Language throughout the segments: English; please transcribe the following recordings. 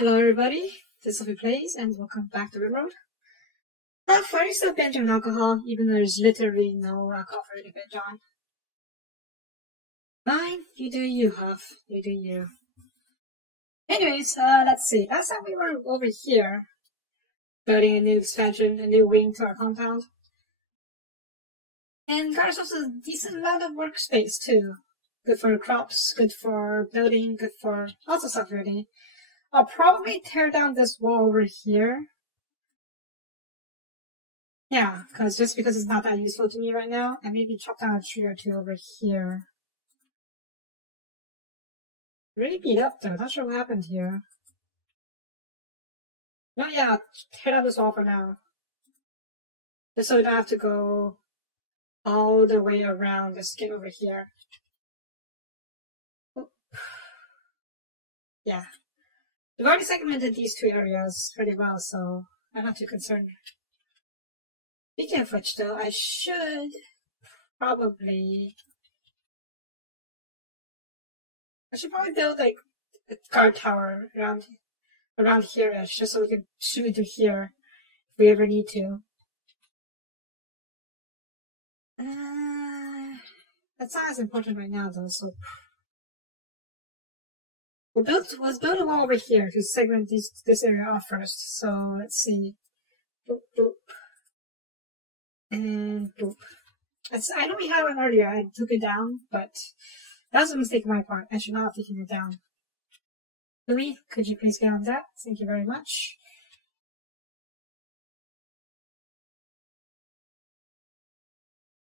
Hello everybody, this is Sophie Plays and welcome back to RimWorld. I've already still binge on alcohol, even though there's literally no alcohol for you to binge on. Fine, you do you, Huff. You do you. Anyways, let's see. Last time we were over here, building a new expansion, a new wing to our compound. And got ourselves a decent amount of workspace too. Good for crops, good for building, good for lots of stuff really. I'll probably tear down this wall over here. Yeah, because it's not that useful to me right now, and maybe chop down a tree or two over here. Really beat up though, not sure what happened here. No, yeah, tear down this wall for now. Just so we don't have to go all the way around, just get over here. Oh. Yeah. We've already segmented these two areas pretty well, so I'm not too concerned. Speaking of which, though, I should probably build like a guard tower around here, just so we can shoot into here if we ever need to. That's not as important right now, though. So let's build a wall over here to segment this area off first. So let's see. Boop, boop. And boop. I know we had one earlier. I took it down, but that was a mistake on my part. I should not have taken it down. Louis, could you please get on that? Thank you very much.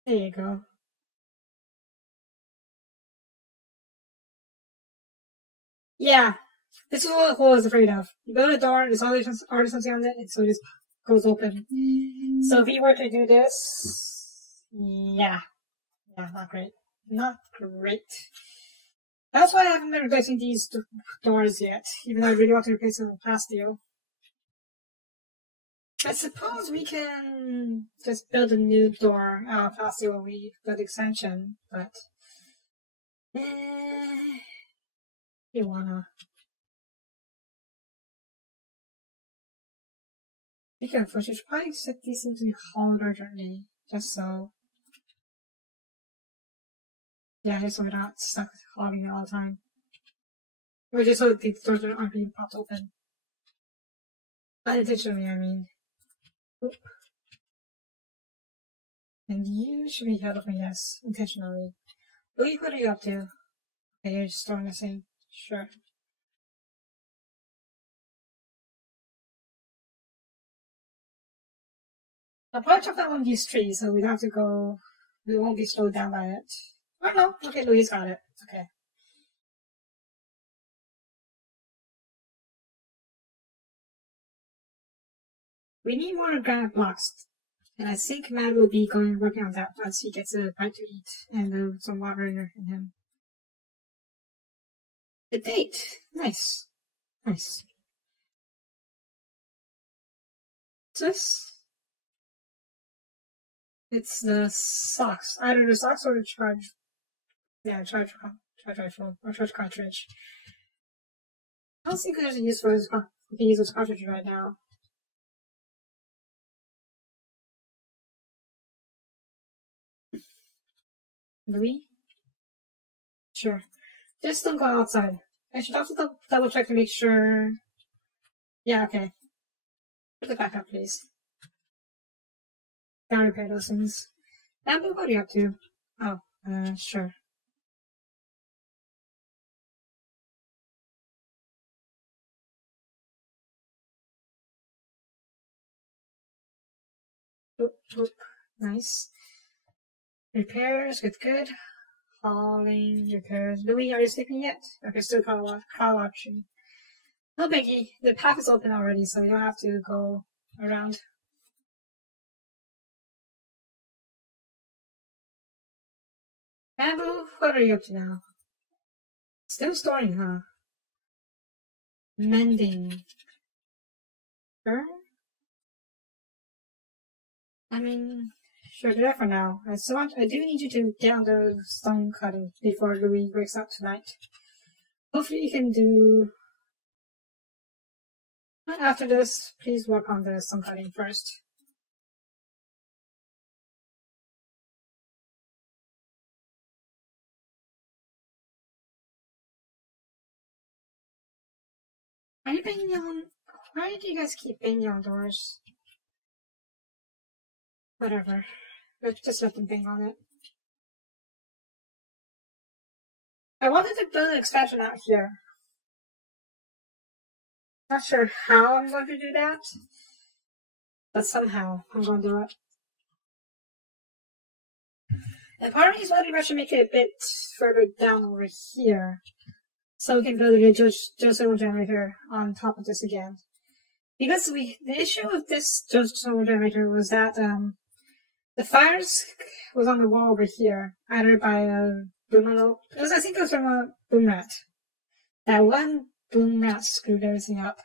There you go. Yeah, this is what I was afraid of. You build a door, there's already something on it, and so it just goes open. So if you were to do this, yeah, not great. Not great. That's why I haven't been replacing these doors yet, even though I really want to replace them with plasteel. I suppose we can just build a new door out of plasteel when we build the extension, but you wanna. Speaking of which, we should probably set these things in hold urgently, just so. Yeah, just so we're not stuck hogging it all the time. Or just so that the doors aren't being popped open. Unintentionally, I mean. Oop. And you should be held up, yes, intentionally. Louis, what are you up to? Okay, you're just throwing this in. Sure. I'll probably chop down one of these trees so we don't have to go. We won't be slowed down by it. Oh no, okay, Louis got it. It's okay. We need more granite blocks. And I think Matt will be working on that once he gets a bite to eat and some water in him. The date! Nice. Nice. What's this? It's the socks. Either the socks or the charge. Yeah, charge rifle. Or charge cartridge. I don't think there's a use for this. We can use this cartridge right now. Louis? Sure. Just don't go outside. I should also double check to make sure. Yeah, okay. Put it back up, please. Gotta repair those things. Bamboo, what are you up to? Oh, sure. Oop, oop. Nice. Repairs, good. Hauling, repairs. Louis, are you sleeping yet? Okay, still car watching. No biggie. The path is open already, so you don't have to go around. Bamboo, what are you up to now? Still storing, huh? Mending. Sure? I mean, sure, do that for now. I do need you to get on the stone cutting before Louis wakes up tonight. Hopefully you can do After this, please work on the sun cutting first. Are you banging on? Why do you guys keep banging on doors? Whatever. Let's just let them bang on it. I wanted to build an expansion out here. Not sure how I'm going to do that, but somehow I'm going to do it. And part of me is wondering if I should make it a bit further down over here, so we can build a geothermal generator on top of this again. Because the issue with this geothermal generator was that the fires was on the wall over here, either by a boom. I think it was from a boom rat. That one boom rat screwed everything up.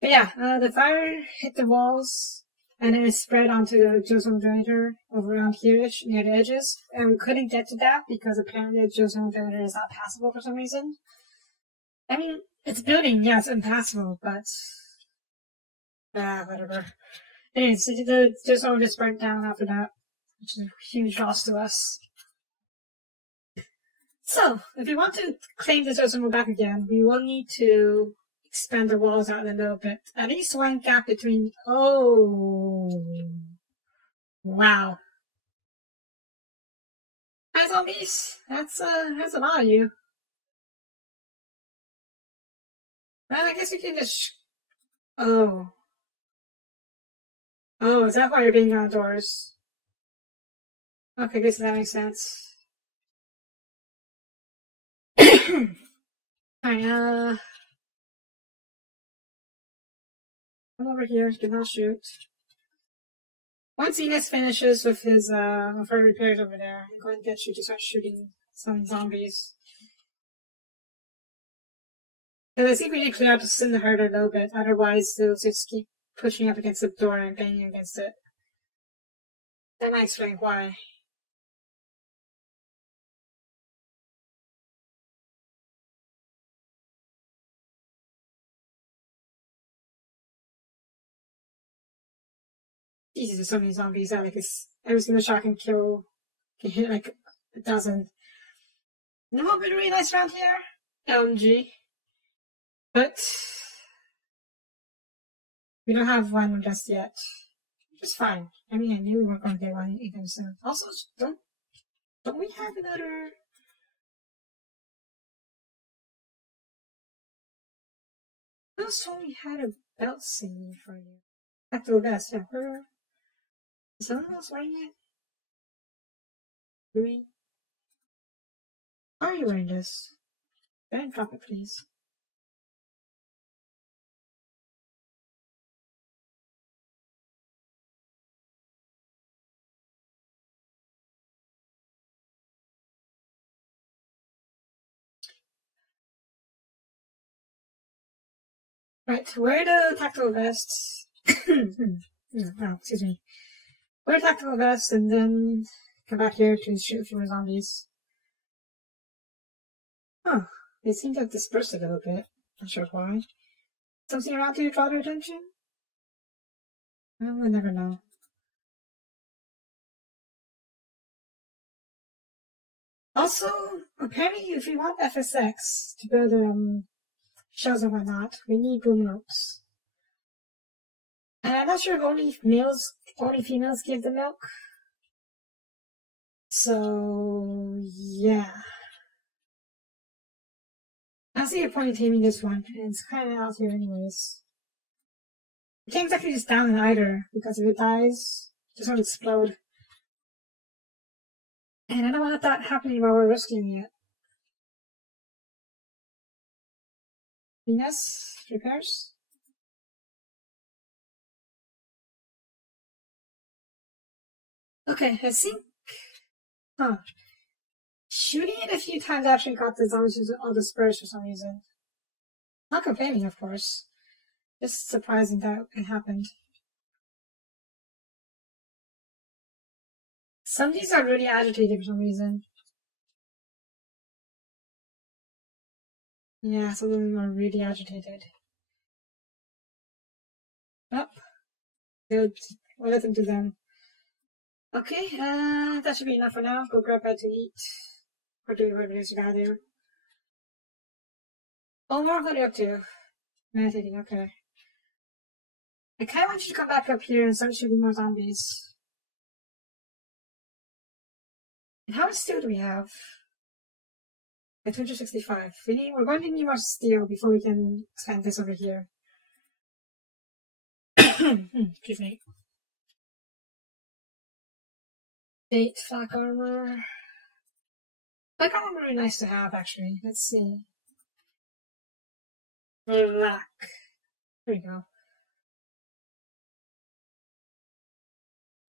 But yeah, the fire hit the walls, and then it spread onto the geothermal generator over around here-ish, near the edges. And we couldn't get to that because apparently the geothermal generator is not passable for some reason. I mean, it's building, yeah, it's impassable, but whatever. Anyways, the geothermal just burnt down after that, which is a huge loss to us. So, if we want to claim the geothermal back again, we will need to expand the walls out a little bit. At least one gap between. Oh, wow! Hi zombies. That's a lot of you. Well, I guess we can just. Oh, is that why you're being outdoors? Okay, I guess that makes sense. Alright, come over here, do not shoot. Once Enos finishes with his with her repairs over there, I'm going to get you to start shooting some zombies. Because I think we need to clear out the Cinder Herd a little bit, otherwise they'll just keep pushing up against the door and banging against it. That might explain why. Jesus, there's so many zombies that like every single shot can hit like a dozen. You know what would be really nice around here? LMG. But we don't have one just yet. Which is fine. I mean, I knew we weren't going to get one even soon. Also, don't we have another? I also we had a belt thingy for you. After the best, yeah. Is someone else wearing it? Really? Are you wearing this? Go ahead and drop it, please. Right, wear the tactical vest. Excuse me. Wear the tactical vest and then come back here to shoot a few more zombies. Huh. They seem to have dispersed a little bit. Not sure why. Something around to draw their attention? Well, we'll never know. Also, apparently if we want FSX to build shells and whatnot, we need boom ropes. And I'm not sure if only females give the milk. So yeah. I see your point in taming this one, and it's kinda out here anyways. We can't exactly just down it either, because if it dies, it's just gonna explode. And I don't want that happening while we're rescuing it. Venus, repairs? Okay, I think... Huh. Shooting it a few times actually got the zombies all dispersed for some reason. Not complaining, of course. Just surprising that it happened. Some of these are really agitated for some reason. Yeah, some of them are really agitated. Up. Good. We'll let them do them. Okay, that should be enough for now. Go grab bed to eat. Or do whatever it is you gotta do. Omar, what are you up to? Meditating, okay. I kinda want you to come back up here and start shooting more zombies. And how much steel do we have? At 265. We're going to need more steel before we can expand this over here. Excuse me. Date, flak armor. Flak armor would be nice to have, actually. Let's see. Black. There we go.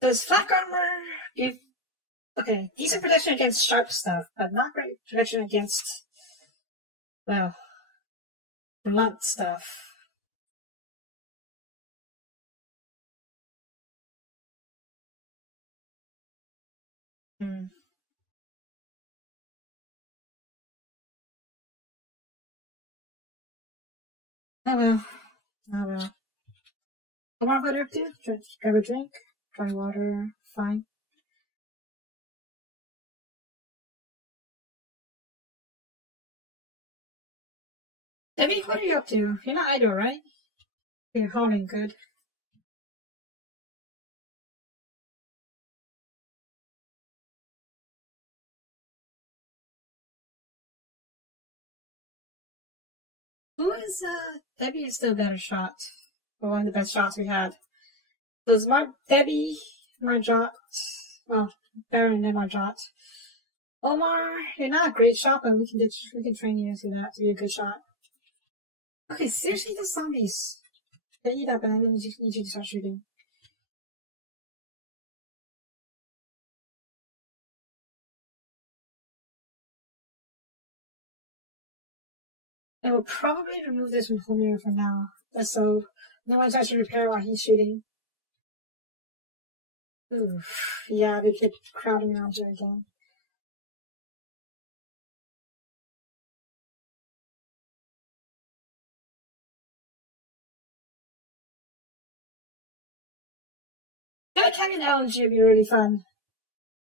Does flak armor give... Okay, decent protection against sharp stuff, but not great protection against... well... blunt stuff. Oh well. Oh well. I want to go up to grab a drink, dry water, fine. Debbie, what are you up to? You're not idle, right? You're hauling good. Who is, Debbie is still a better shot. Or one of the best shots we had. So it's Debbie, Marjot, well, Baron and Marjot. Omar, you're not a great shot, but we can train you to that to be a good shot. Okay, seriously, the zombies. They eat up and I need you to start shooting. I will probably remove this from Homer for now, just so no one tries to repair while he's shooting. Oof, yeah, they keep crowding around here again. I feel like having LNG would be really fun.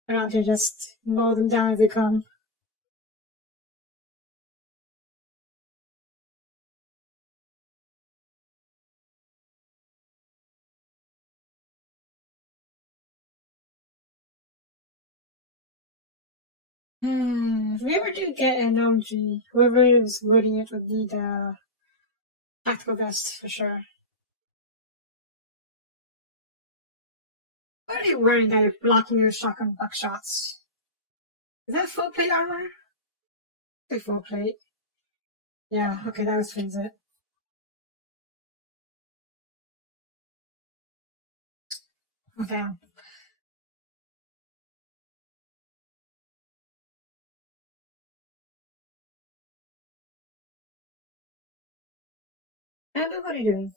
Around here, just mow them down as they come. If we ever do get an LMG, whoever is loading it would need a tactical vest for sure. What are they wearing that are blocking your shotgun buckshots? Is that full plate armor? Say full plate. Yeah, okay, that explains it. Okay. Abby, what are you doing?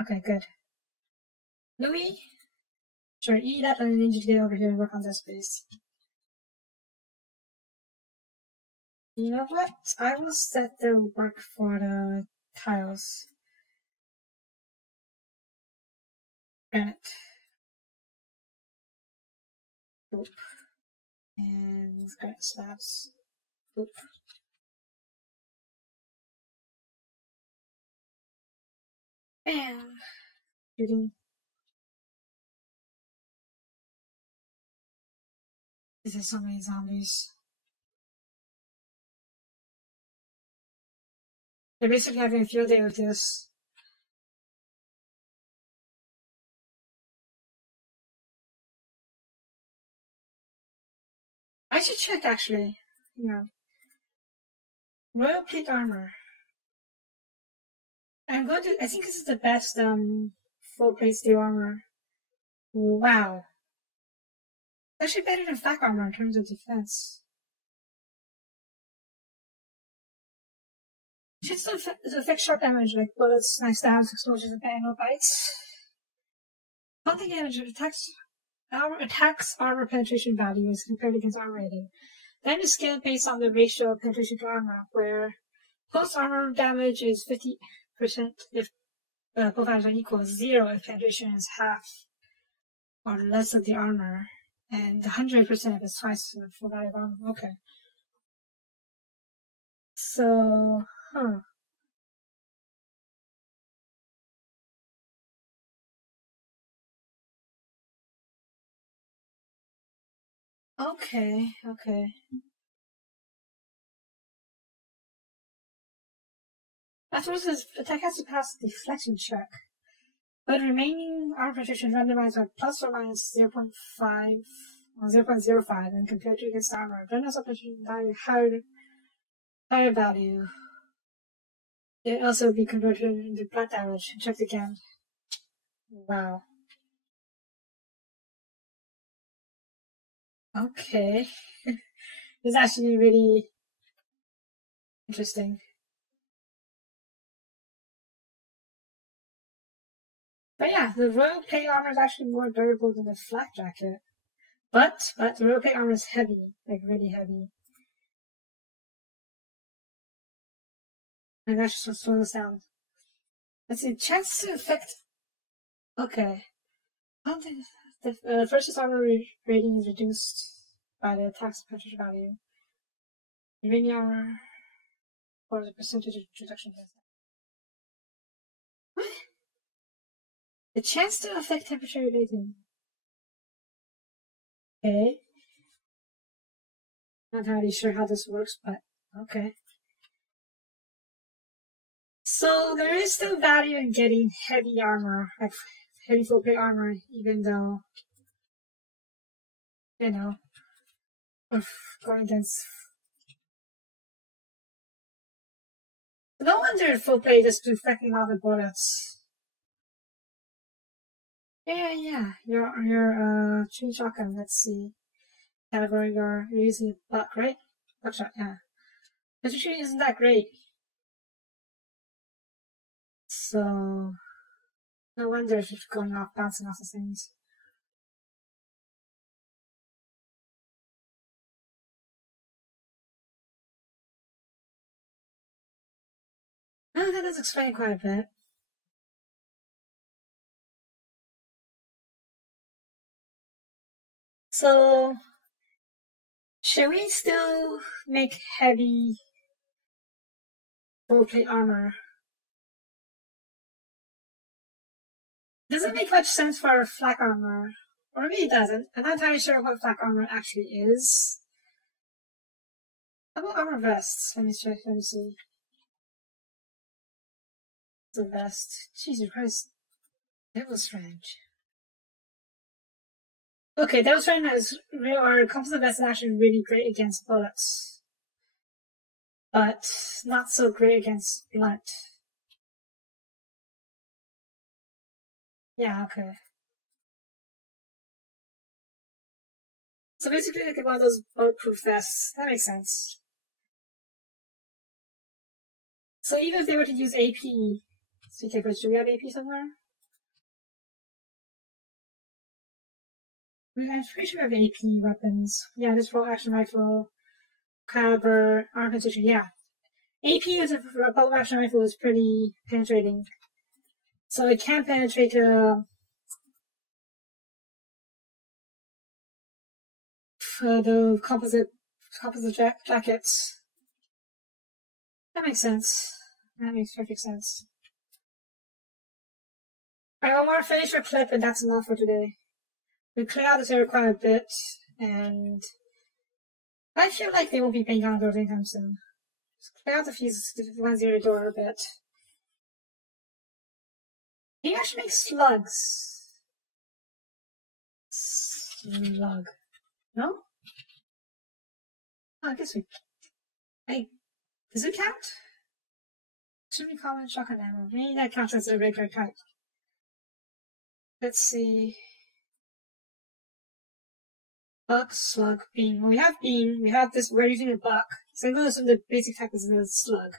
Okay, good. Louis? Sure, eat up and I need you to get over here and work on this base. You know what? I will set the work for the tiles. Granite. Oop. And granite slabs. Oop. Bam! Shooting. There's so many zombies. They're basically having a field day with this. I should check actually. Yeah. Royal plate armor. I think this is the best, full plate steel armor. Wow. Actually better than flak armor in terms of defense. Should still affect sharp damage like bullets, knife stabs, explosions, and angle bites. Hunting damage attacks armor penetration values compared against armor rating. Then is scaled based on the ratio of penetration to armor, where close armor damage is 50% if both items are equal, 0 if penetration is half or less of the armor, and 100% if it's twice the full value of armor. Okay. So, Okay. Afterwards, his attack has to pass the deflection check. But remaining armor penetration randomized by plus or minus 0.5 or 0.05 and compared to against armor. Then also penetration value higher value. It also be converted into blood damage. Checked again. Wow. Okay. This is actually really interesting. But yeah, the royal plate armor is actually more durable than the flak jacket. But the royal plate armor is heavy, like really heavy. And that's just slow this down. Let's see, chance to affect. Okay. I don't think the first armor rating is reduced by the attack's penetration value. Remaining armor or the percentage of reduction. What? The chance to affect temperature rating. Okay. Not entirely sure how this works, but okay. So there is still value in getting heavy armor, like heavy full plate armor, even though, you know, going against. No wonder full plate is deflecting all the bullets. Yeah. Your tree shotgun. Let's see. Category you're using buck, right? Buckshot, yeah. But your tree isn't that great. So no wonder if it's going off, bouncing off the things. Oh, that does explain quite a bit. So, should we still make heavy full plate armor? Doesn't make much sense for flak armor. Or maybe it doesn't. I'm not entirely sure what flak armor actually is. How about armor vests? Let me see. The vest. Jesus Christ. Devil's Strange. Okay, Devil's Strange is real, or composite vest is actually really great against bullets. But not so great against blunt. Yeah, okay. So basically, like one of those bulletproof vests. That makes sense. So even if they were to use AP, so do we have AP somewhere? I'm pretty sure we have AP weapons. Yeah, this full action rifle, caliber, arm penetration. Yeah, AP with a bolt action rifle is pretty penetrating. So it can penetrate the composite jackets. That makes sense. That makes perfect sense. Alright, well, we'll finish our clip, and that's enough for today. We cleared out this area quite a bit, and I feel like they won't be paying on doors anytime soon. Just clear out the ones near the door a bit. Can you actually make slugs? Slug. No? Oh, I guess we. Hey, does it count? Extremely common shotgun ammo. Maybe that counts as a regular type. Let's see. Buck, slug, bean. Well, we have bean. We have this. We're using a buck. So I'm going to assume the basic type is a slug.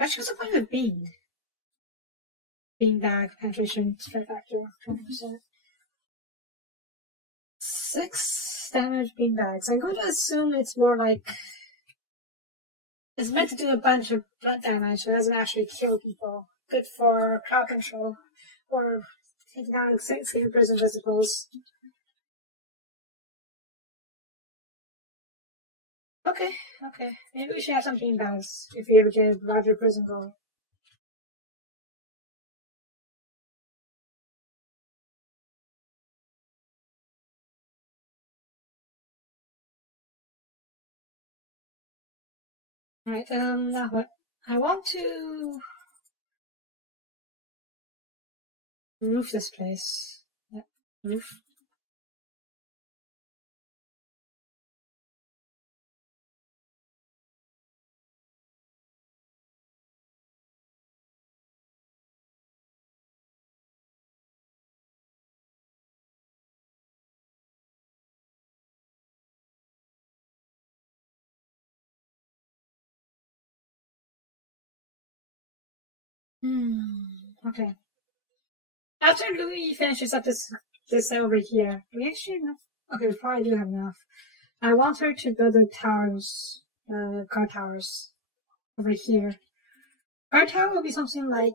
Actually, what's the point of a bean? Bean bag penetration strength factor 20%. 6 damage bean bags. I'm going to assume it's more like it's meant to do a bunch of blood damage, so it doesn't actually kill people. good for crowd control or taking down escaping prisoners, I suppose. Okay. Maybe we should have some beanbags if we ever get a larger prison goal. Alright, now what? I want to roof this place. Yep, roof. Okay. After Louis finishes up this over here, we actually have enough. Okay, we probably do have enough. I want her to build the towers, guard towers, over here. Guard tower will be something like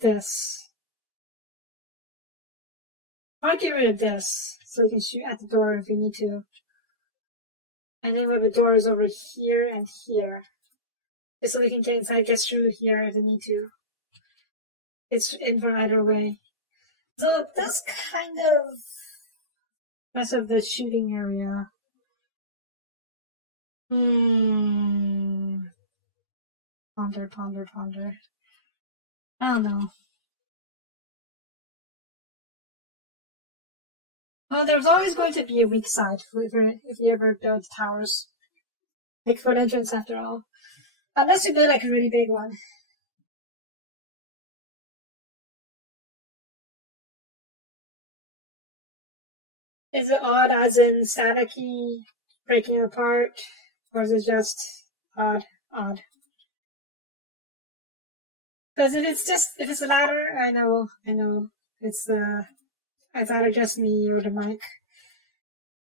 this. I'll get rid of this so we can shoot at the door if we need to. And then we have the doors over here and here. Just so we can get inside, get through here if we need to. It's in from either way. So that's kind of rest of the shooting area. Ponder. I don't know. Well, there's always going to be a weak side if you ever build towers. Like for an entrance, after all. Unless you build like a really big one. Is it odd as in staticky breaking apart? Or is it just odd? Because if it's a ladder, I know, it's either just me or the mic.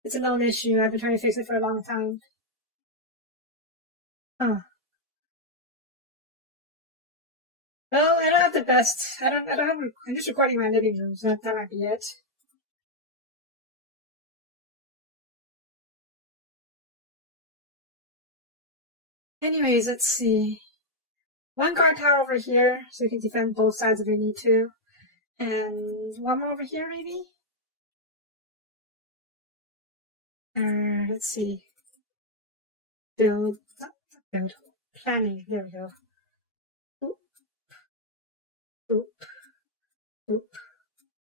It's a known issue. I've been trying to fix it for a long time. Huh. Well, I don't have the best. I'm just recording my living room, so that might be it. Anyways, let's see. One guard tower over here, so you can defend both sides if you need to. And one more over here, maybe? Let's see. Build. Planning. There we go.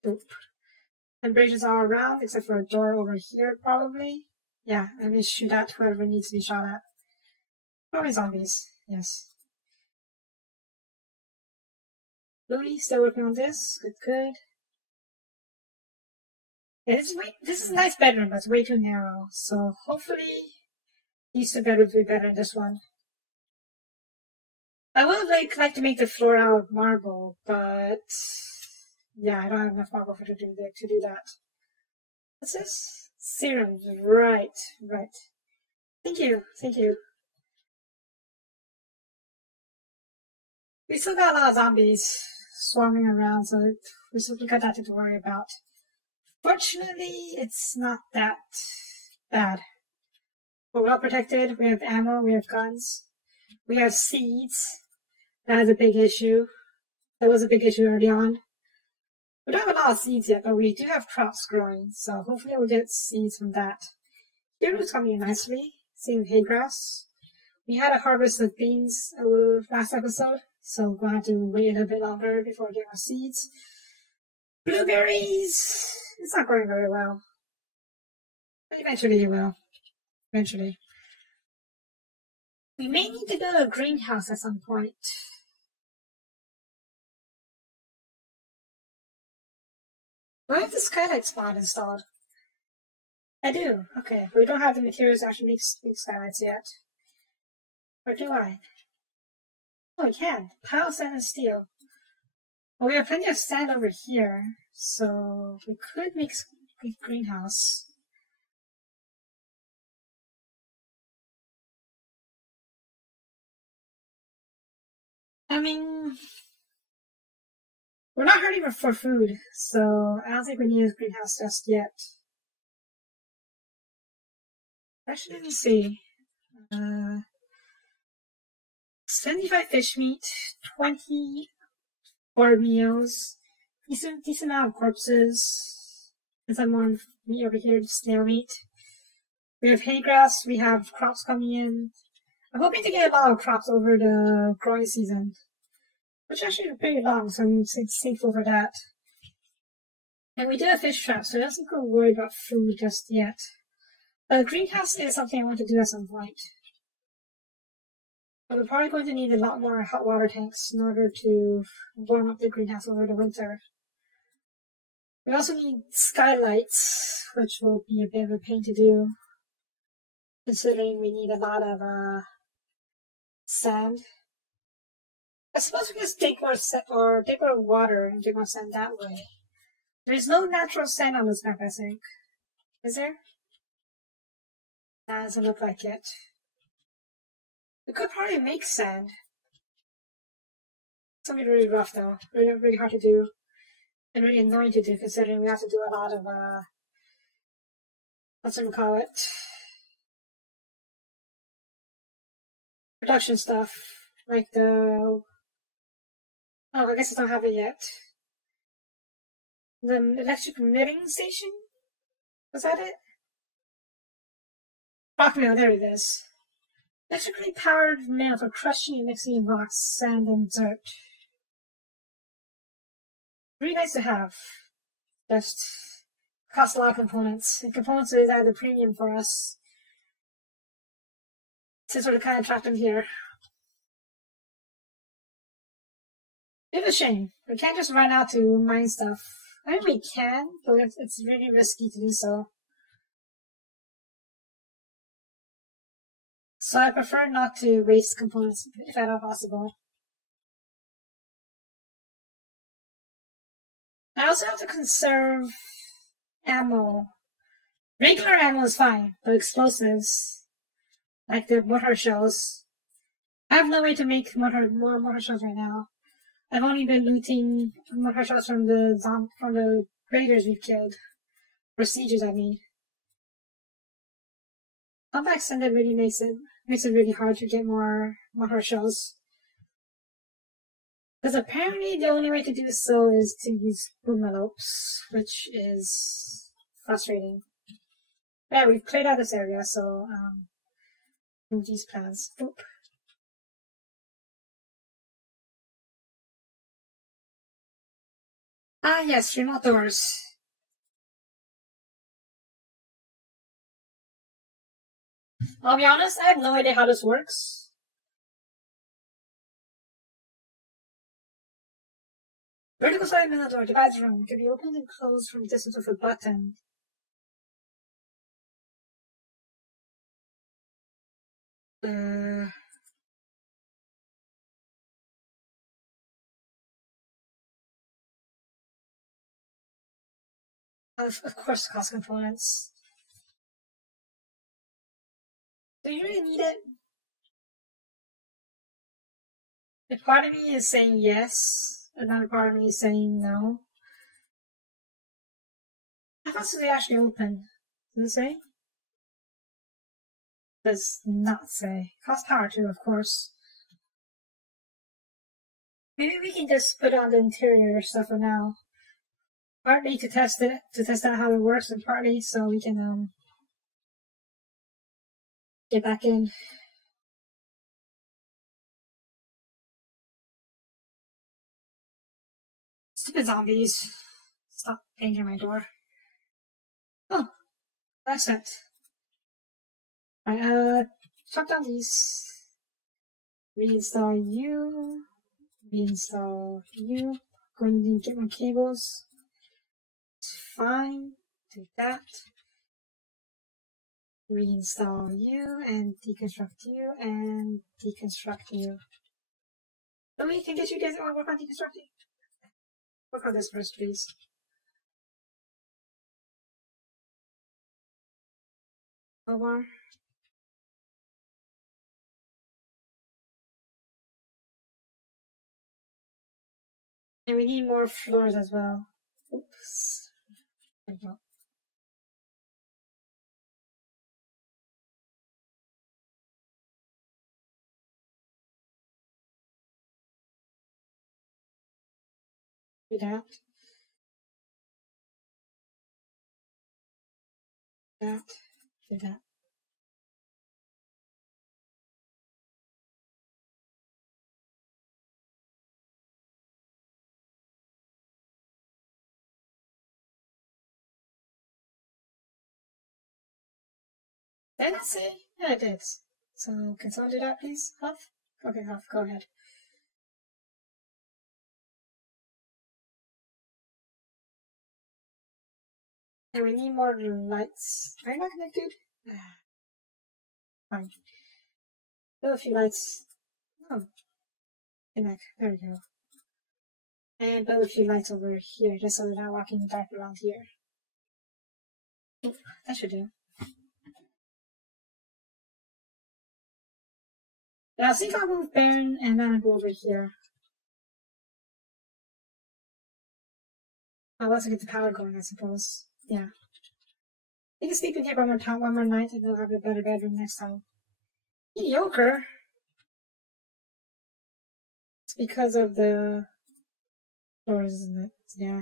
Boop. And bridges all around, except for a door over here, probably. Yeah, and we shoot at whoever needs to be shot at. Probably zombies, yes. Louis, still working on this. Good. Yeah, this is a nice bedroom, but it's way too narrow. So hopefully these two bedrooms will be better in this one. I would like to make the floor out of marble, but yeah, I don't have enough marble to do that. What's this? Serums, right. Thank you. We still got a lot of zombies swarming around, so we got that to worry about. Fortunately, it's not that bad. We're well protected, we have ammo, we have guns, we have seeds. That is a big issue. That was a big issue early on. We don't have a lot of seeds yet, but we do have crops growing, so hopefully we'll get seeds from that. Here it's coming in nicely, seeing hay grass. We had a harvest of beans last episode, so we're going to have to wait a little bit longer before we get our seeds. Blueberries! It's not growing very well. But eventually it will. Eventually. We may need to build a greenhouse at some point. Do I have the skylight spot installed? I do. Okay. We don't have the materials to actually make skylights yet. Or do I? Oh, we can. Pile sand and steel. Well, we have plenty of sand over here, so we could make a greenhouse. I mean, we're not hurting for food, so I don't think we need a greenhouse just yet. Actually, let me see. 75 fish meat, 20 boiled meals, decent amount of corpses, and some more meat over here, snail meat. We have hay grass, we have crops coming in. I'm hoping to get a lot of crops over the growing season, which actually is pretty long, so I'm thankful for that. And we did a fish trap, so I don't think we're worried about food just yet. But a greenhouse is something I want to do at some point. But we're probably going to need a lot more hot water tanks in order to warm up the greenhouse over the winter. We also need skylights, which will be a bit of a pain to do, considering we need a lot of sand. I suppose we can just take more water and take more sand that way. There's no natural sand on this map, I think. Is there? That doesn't look like it. We could probably make sand. It's gonna be really rough though. Really hard to do. And really annoying to do, considering we have to do a lot of production stuff. Like the I guess I don't have it yet. The electric knitting station? Was that it? Rock mill, there it is. Electrically powered mill for crushing and mixing rocks, sand, and dirt. Really nice to have. Just costs a lot of components. And components is at a premium for us. Since we're kind of trapped in here. It's a shame. We can't just run out to mine stuff. I mean, we can, but it's really risky to do so. So I prefer not to waste components if at all possible. I also have to conserve ammo. Regular ammo is fine, but explosives, like the mortar shells, I have no way to make more mortar shells right now. I've only been looting mortar shells from the raiders we've killed. Or sieges, I mean. Combat extended really makes it really hard to get more mortar shells. Because apparently the only way to do so is to use boomalopes, which is frustrating. Yeah, we've cleared out this area, so move these plans. Boop. Ah yes, you're not doors. I'll be honest, I have no idea how this works. Vertical side middle door divides the room. Can be opened and closed from a distance with a button. Of course, cost components. Do you really need it? A part of me is saying yes, another part of me is saying no. How fast do they actually open? Does it say? Does not say. Cost power too, of course. Maybe we can just put on the interior stuff for now. Partly to test out how it works, and partly so we can get back in. Stupid zombies. Stop banging my door. Oh, that's it. Alright, chop down these. Reinstall you. Reinstall you. Going to get my cables. It's fine. Do that. Reinstall you and deconstruct you and deconstruct you. So we can get you guys to work on deconstructing. Work on this first, please. Omar. And we need more floors as well. Oops. There we go. Do that. That. Do that. Did I say? Yeah, I did. So, can someone do that, please? Huff? Okay, Huff, go ahead. And we need more lights. Are you not connected? Fine. Build a few lights. Oh. Connect. There we go. And build a few lights over here, just so they're not walking in the dark around here. Oop, that should do. Now, I think I'll move Baron and then I'll go over here. I'll also get the power going, I suppose. Yeah. You can sleep in here one more night, and they'll have a better bedroom next time. Mediocre? It's because of the doors, isn't it? Yeah.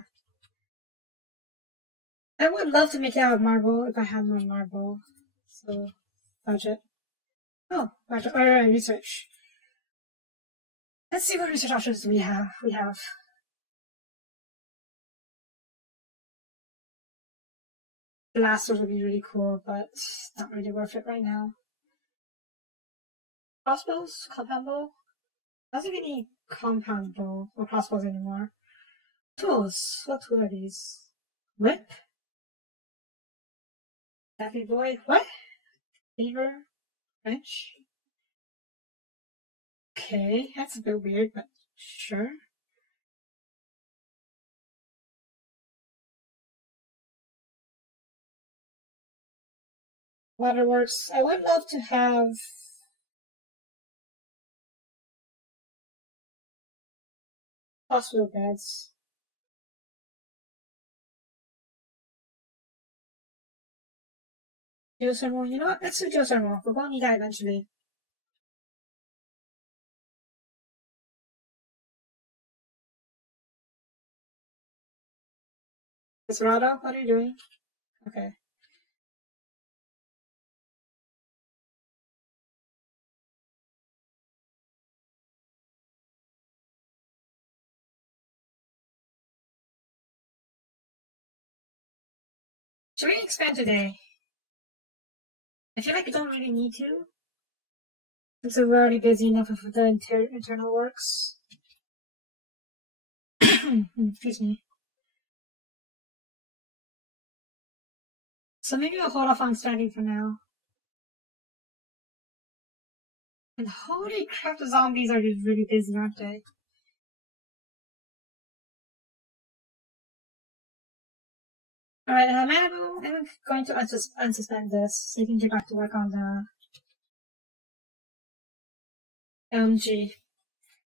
I would love to make it out of marble if I had more marble. So, budget. Oh, budget. Research. Let's see what research options we have. Blasters would be really cool, but not really worth it right now. Crossbows? Compound bow? I don't think we need compound bow or crossbows anymore. Tools. What tool are these? Whip? Daffy boy? What? Beaver? Wrench? Okay, that's a bit weird, but sure. Waterworks. I would love to have hospital beds. Geothermal. You know what? Let's do geothermal. We're going to need that eventually. Desperado, what are you doing? Okay. Should we expand today? I feel like we don't really need to. Since we're already busy enough with the internal works. Excuse me. So maybe we'll hold off on expanding for now. And holy crap, the zombies are just really busy, aren't they? Alright, Manabu, I'm going to unsuspend this so you can get back to work on the LMG.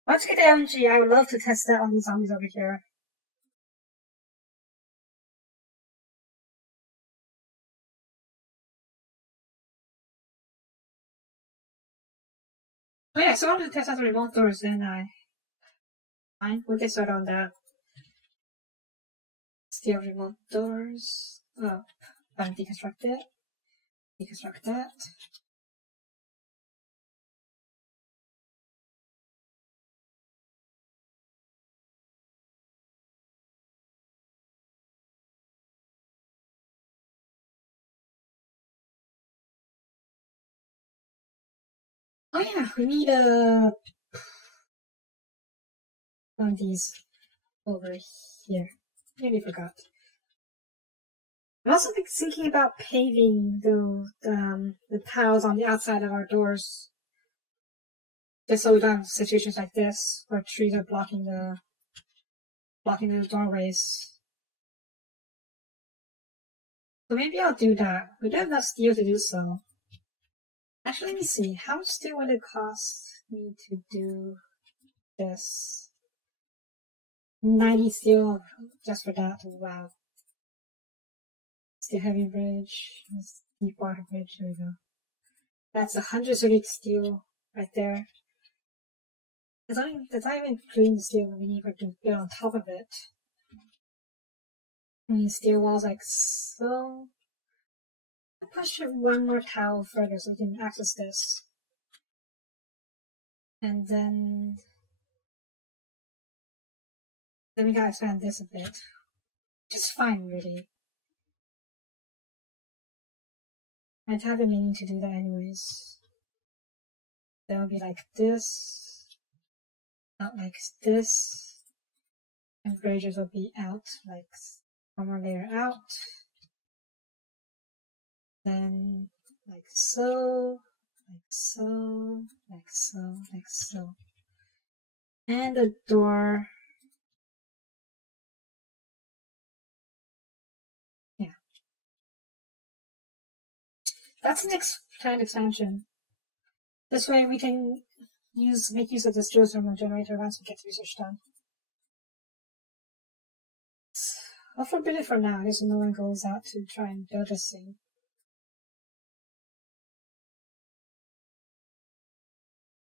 Once you get the LMG, I would love to test that on these zombies over here. Oh yeah, so I wanted to test out the remote doors, didn't I? Fine, we'll get started on that. Steel remote doors. Oh, deconstruct it. Deconstruct that. Oh yeah, we need one of these over here. Maybe I forgot. I'm also thinking about paving the tiles on the outside of our doors. Just so we don't have situations like this where trees are blocking the doorways. So maybe I'll do that. We don't have enough steel to do so. Actually, let me see. How much steel would it cost me to do this? 90 steel just for that. Wow. Steel heavy bridge. Deep water bridge. There we go. That's 130 steel right there. That's not even including the steel that we need to build on top of it. I mean, steel walls like so. I'll push it one more tile further so we can access this. And then we gotta expand this a bit. Which is fine, really. I'd have been meaning to do that anyways. That would be like this. Not like this. And bridges will be out, like one more layer out. Then like so, like so, like so, like so. And the door. Yeah. That's an planned expansion. This way we can make use of this geothermal generator once we get the research done. I'll forbid it for now, I guess no one goes out to try and build this thing.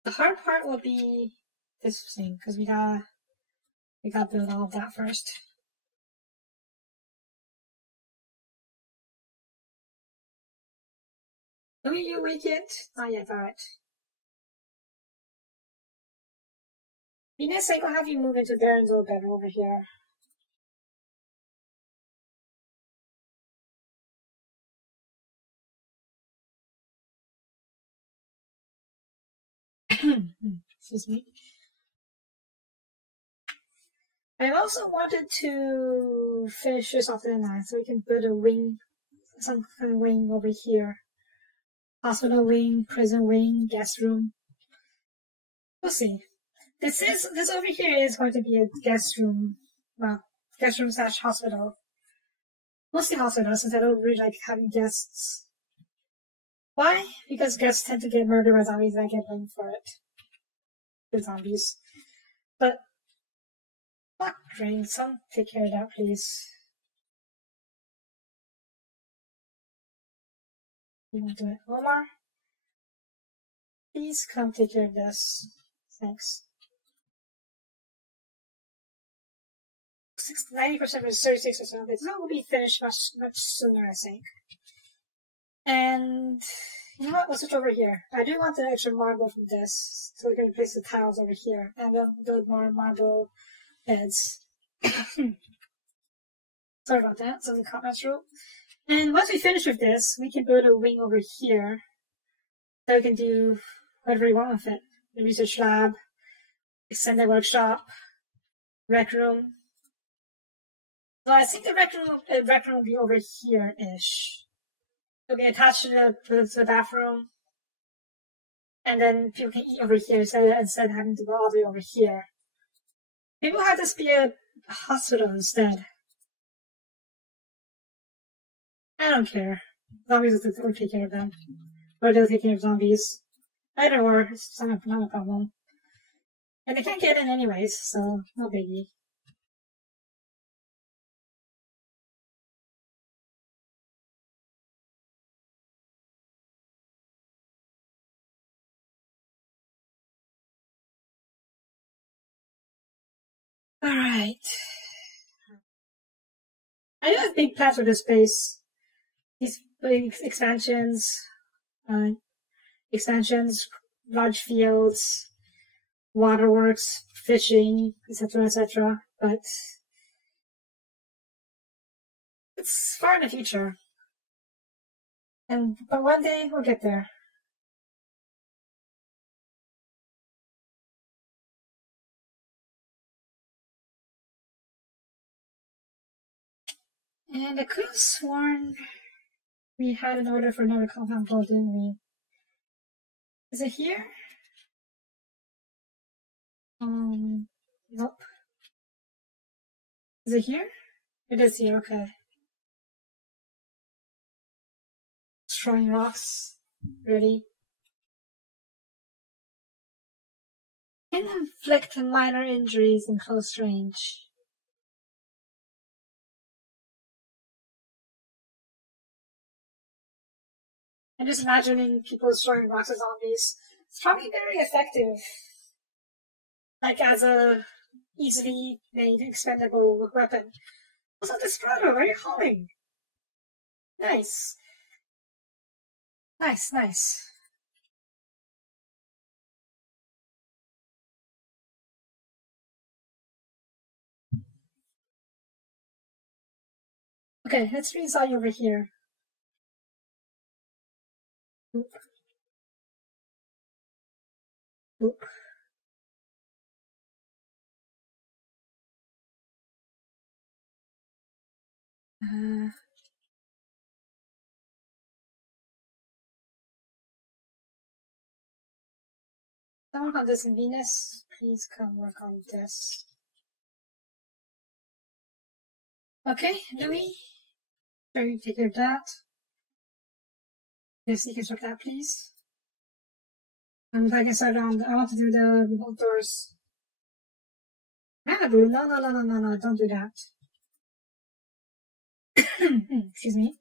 The hard part will be this thing, because we gotta build all of that first. Are you awake yet? Not yet, alright. Venus, I'll have you move into Darren's little bedroom over here. Excuse me. I also wanted to finish this off tonight so we can build a wing, some kind of wing over here. Hospital wing, prison wing, guest room. We'll see. This over here is going to be a guest room. Well, guest room / hospital. Mostly hospital since I don't really like having guests. Why? Because guests tend to get murdered by zombies and I get blamed for it. The zombies. But fuck drain, some take care of that please. You want to do it? Omar? Please come take care of this. Thanks. 90% is 36%. It's not going to be finished much sooner, I think. And you know what? Let's switch over here. I do want the extra marble from this, so we can replace the tiles over here and then build more marble beds. Sorry about that. Something caught my throat. And once we finish with this, we can build a wing over here that we can do whatever we want with it. The research lab, extended workshop, rec room. So I think the rec room will be over here-ish. It'll be attached to the bathroom. And then people can eat over here instead of having to go all the way over here. Maybe we'll have this be a hospital instead. I don't care. Zombies will take care of them. Or they'll take care of zombies. Either or, it's not a problem. And they can't get in anyways, so no biggie. Alright. I do have big plans for this space. These big expansions, large fields, waterworks, fishing, etc., etc. But it's far in the future. But one day we'll get there. And I could have sworn we had an order for another compound build, didn't we? Is it here? Nope. Is it here? It is here, okay. Destroying rocks. Ready? Can inflict minor injuries in close range. I'm just imagining people throwing rocks at zombies. It's probably very effective. Like as a easily made expendable weapon. Also, this photo, very calming. Nice. Nice, nice. Okay, let's reinstall you over here. Oop. Oop. Someone on this in Venus, please come work on this. Okay, Louis, sure you take care of that. Yes, you can start that, please. And I can start on. I want to do the remote doors. Malibu, no, don't do that. Excuse me.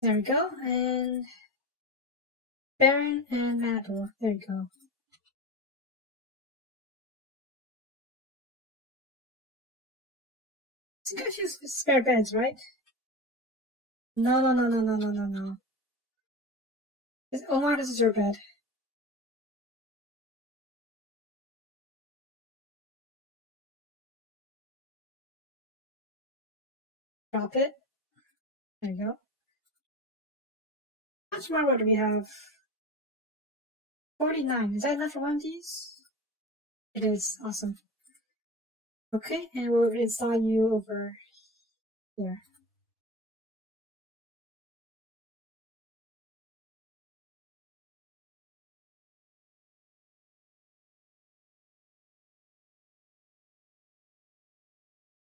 There we go, and Baron and Malibu. There we go. It's a good few spare beds, right? No. Omar, this is your bed. Drop it. There you go. How much more wood do we have? 49. Is that enough for one of these? It is. Awesome. Okay, and we'll install you over here.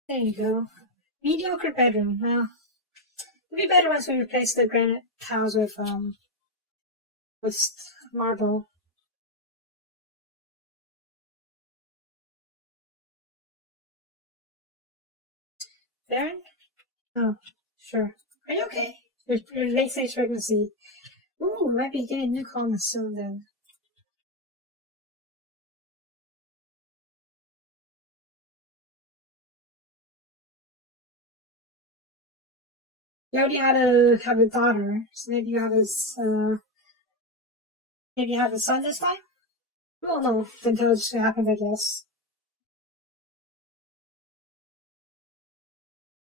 There you go. Mediocre bedroom. Well, it'll be better once we replace the granite tiles with marble. Baron? Oh, sure. Are you okay? Your late stage pregnancy. Ooh, we might be getting new colonists soon then. You already had a daughter, so maybe you have maybe you have a son this time? We won't know until it happens, I guess.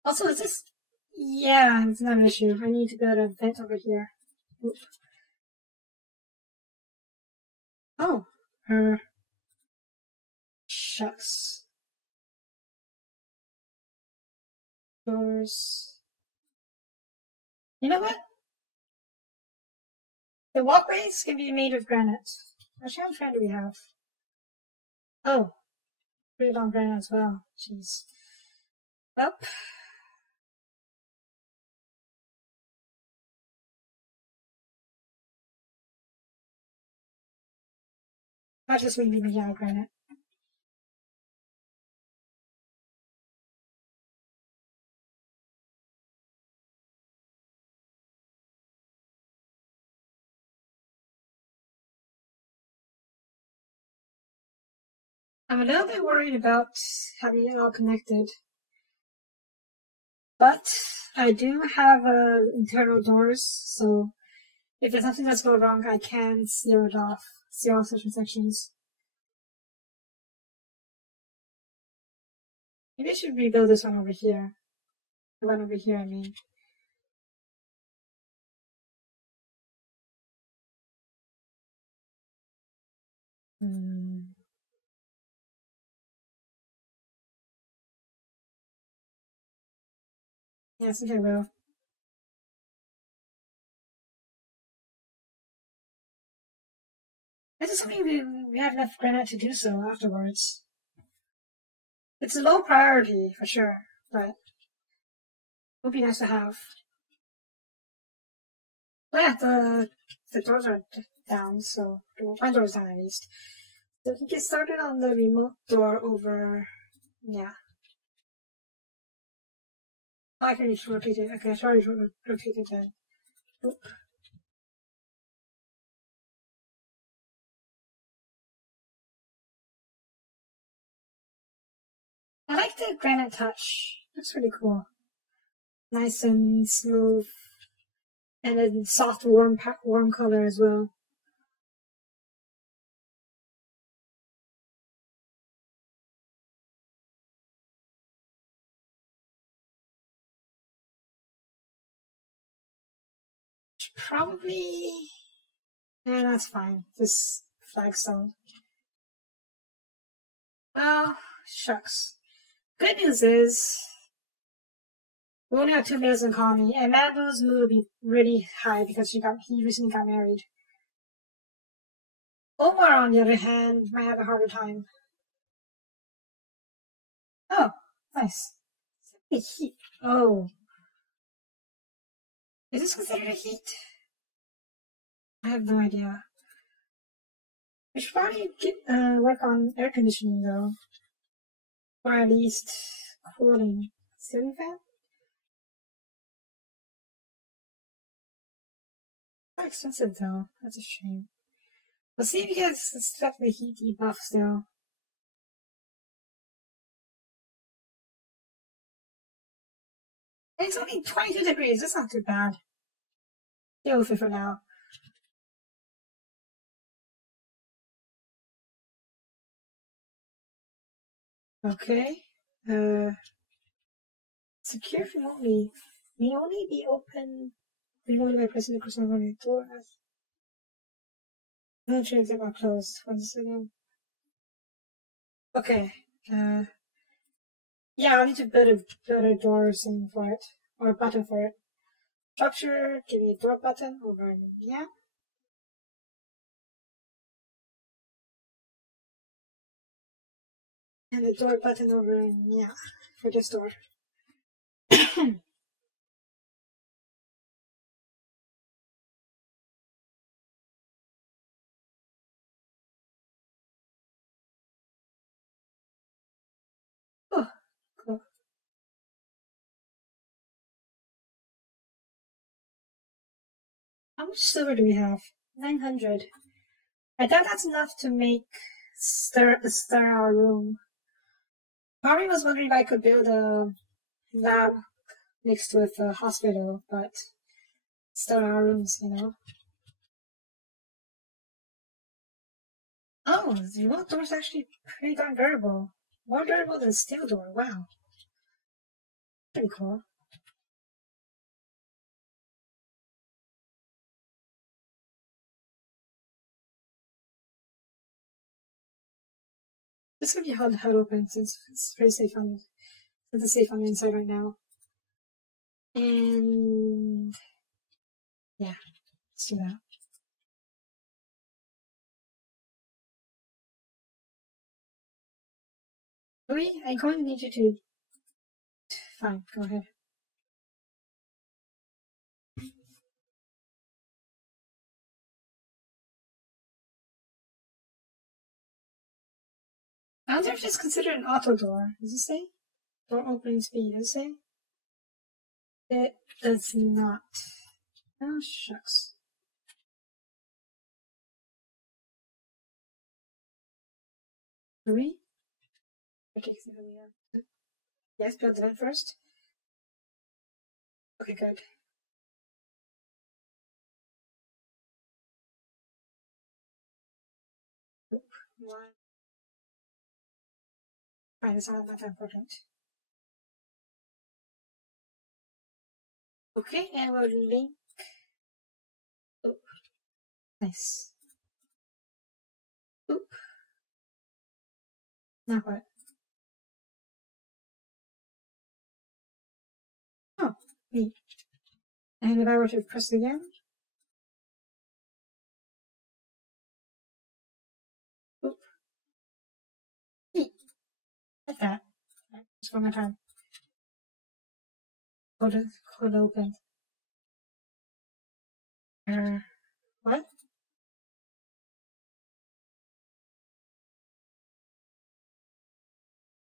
Also, is this? Yeah, it's not an issue. I need to go to vent over here. Oop. Oh, shucks. Doors. You know what? The walkways can be made of granite. Actually, how much granite do we have? Oh, put it on granite as well. Jeez. Well. Not just we leave out granite. I'm a little bit worried about having it all connected. But I do have internal doors, so if there's something that's going wrong, I can seal it off. Seal off certain sections. Maybe I should rebuild this one over here. The one over here, I mean. Yeah, I think I will. I just think we have enough granite to do so afterwards. It's a low priority, for sure, but it would be nice to have. But yeah, the doors are down, so my door's down at least. So we can get started on the remote door over, yeah. I can just rotate it. Okay, sorry to rotate it then. Oop. I like the granite touch. Looks really cool. Nice and smooth. And then soft, warm color as well. Probably... Yeah, that's fine. Just flagstone. Oh, shucks. Good news is... we only have 2 minutes in Kami, and Malibu's mood will be really high because he recently got married. Omar, on the other hand, might have a harder time. Oh, nice. Heat. Oh. Is this considered a heat? I have no idea. We should probably work on air conditioning though. Or at least cooling. Ceiling fan? Quite expensive though. That's a shame. Let's see if you guys expect the heat debuff still. It's only 22 degrees. That's not too bad. Deal with it for now. Okay. Secure remotely. May only be open remotely by pressing the cursor on the door. I'm not sure if they are closed. 1 second. Okay. Yeah, I'll need to build a door thing for it. Or a button for it. Structure, give me a door button over yeah. And the door button over yeah for this door. Oh, cool. How much silver do we have? 900. I doubt that's enough to make stir our room. Harvey was wondering if I could build a lab mixed with a hospital, but stir our rooms, you know. Oh, the remote door is actually pretty darn durable. More durable than steel door, wow. Pretty cool. This would be hard to hold open since it's pretty safe on the inside right now. And yeah, let's do that. Louis, I'm going to need you to fine, go ahead. I wonder if it's considered an auto door. Does it say? Door opening speed, does it say? It does not. Oh, shucks. Louis? Yes, build the vent first. Okay, good. One. Fine, it's not that important. Okay, and we'll link. Oop. Nice. Oop. Now what? Oh, neat. And if I were to press it again. Oop. Neat. Like that. Right, just one more time. Hold open. What?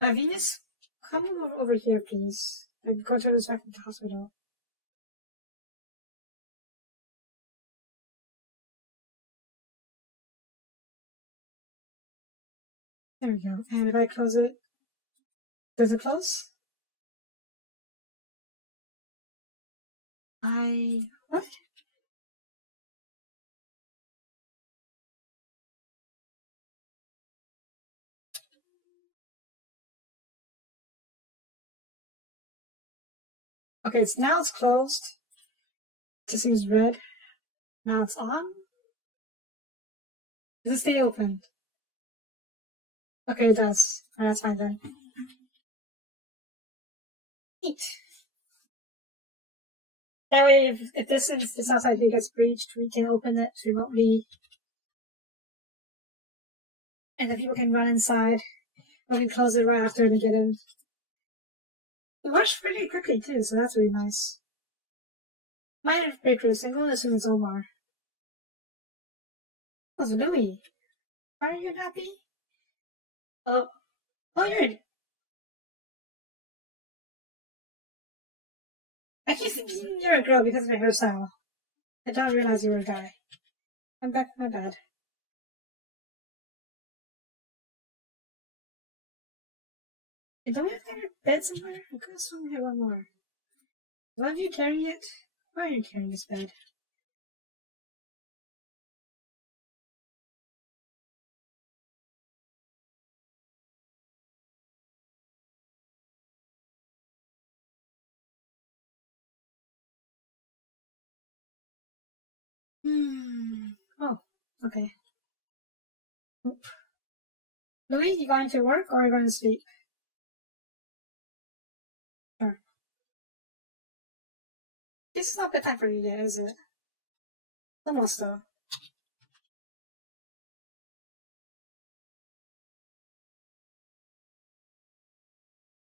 Venus, come over here, please. and go to this back to the hospital. There we go. And if I close it, does it close? What? Okay, now it's closed. This seems red. Now it's on. Does it stay open? Okay, it does. Alright, that's fine then. Neat. That way, if this outside thing gets breached, we can open it remotely. And then people can run inside. We can close it right after they get in. It works pretty quickly too, so that's really nice. Minor breakthroughs, I'm going to assume it's Omar. Oh, it's Louis. Are you happy? Oh, I keep thinking you're a girl because of my hairstyle. I don't realize you were a guy. I'm back, my bad. Don't we have to have a bed somewhere? I could have sworn we had one more. Why are you carrying it? Why are you carrying this bed? Oh, okay. Oop. Louis, you going to work or are you going to sleep? Sure. This is not bedtime for you yet, is it? Almost though.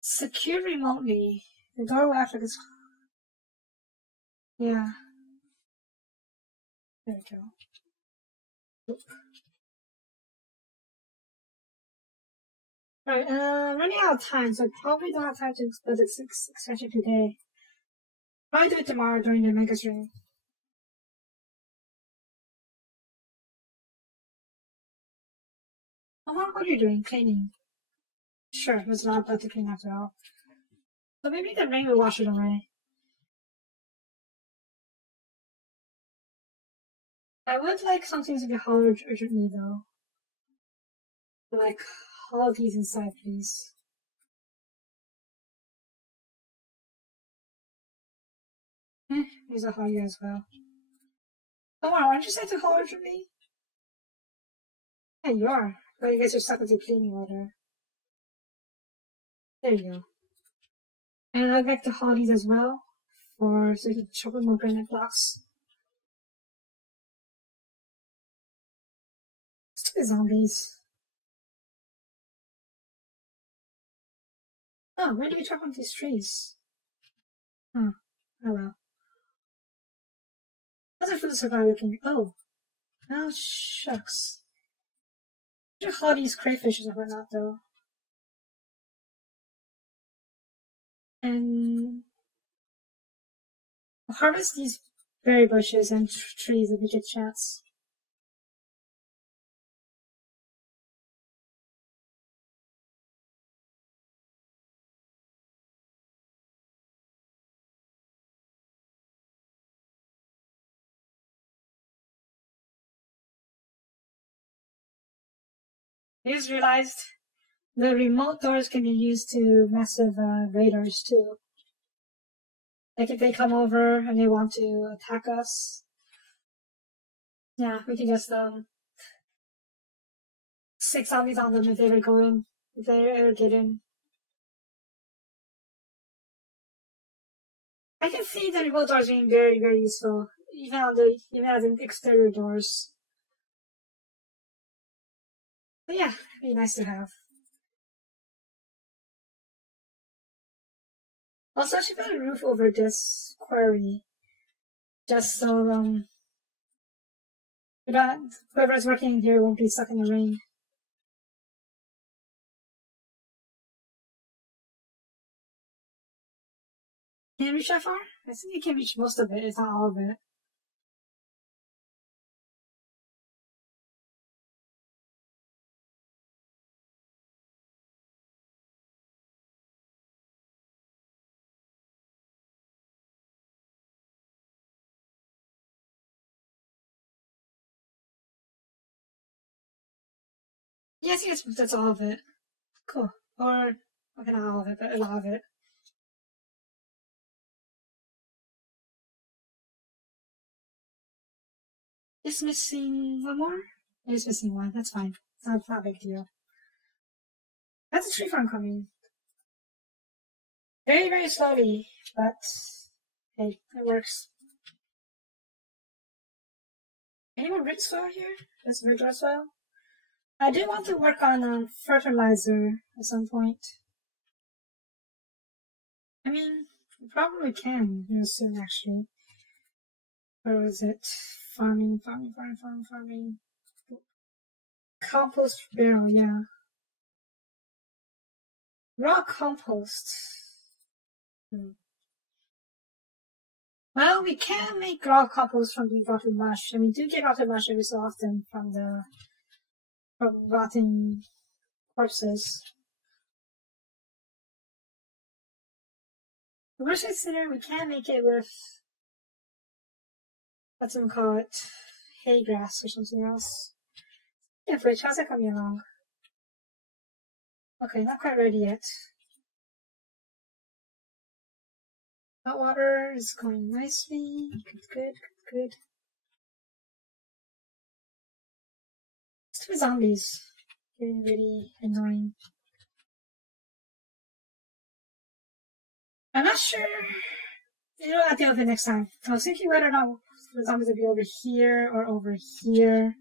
Secure remotely. The door will after this. Yeah. There we go. Oop. Right, running out of time, so I probably don't have time to explode the 6 expansion today. Probably do it tomorrow during the mega stream. Oh, what are you doing? Cleaning. Sure, it was not about to clean after all. So maybe the rain will wash it away. I would like something to be hollered urgently though. Like, haul these inside, please. Here's a hugger as well. Oh wow, aren't you set to haul urgently? Yeah, you are. But I guess you're stuck with the cleaning water. There you go. And I'd like to haul these as well, so you can chop them more granite blocks. Stupid zombies. Oh, where do we chop up these trees? Oh well. Other food supply looking. Oh, shucks. I should haul these crayfishes or whatnot though. And harvest these berry bushes and trees if we get a chance. I just realized the remote doors can be used to massive raiders too. Like if they come over and they want to attack us, yeah, we can just stick zombies on them if they ever go in, if they ever get in. I can see the remote doors being very, very useful, even on the exterior doors. But yeah, it'd be nice to have. Also, I should put a roof over this quarry, just so whoever's working here won't be stuck in the rain. Can't reach that far? I think you can reach most of it, if not all of it. Yes, yes, that's all of it. Cool. Or, okay, not all of it, but a lot of it. It's missing one more? It's missing one, that's fine. It's not a big deal. That's a tree farm coming. Very, very slowly, but hey, it works. Anyone rich soil here? This rich soil? I do want to work on fertilizer at some point. I mean, we probably can real soon, actually. Where was it? Farming. Compost barrel, yeah. Raw compost. Well, we can make raw compost from the rotted mush, and we do get rotted mush every so often from rotting corpses. The worst case scenario, we can make it with, what's it call it, hay grass or something else. Yeah, Rich, how's that coming along? Okay, not quite ready yet. Hot water is going nicely. Good. It's 2 zombies. Getting really annoying. I'm not sure. You know, I'll deal with it next time. I was thinking whether or not the zombies would be over here or over here.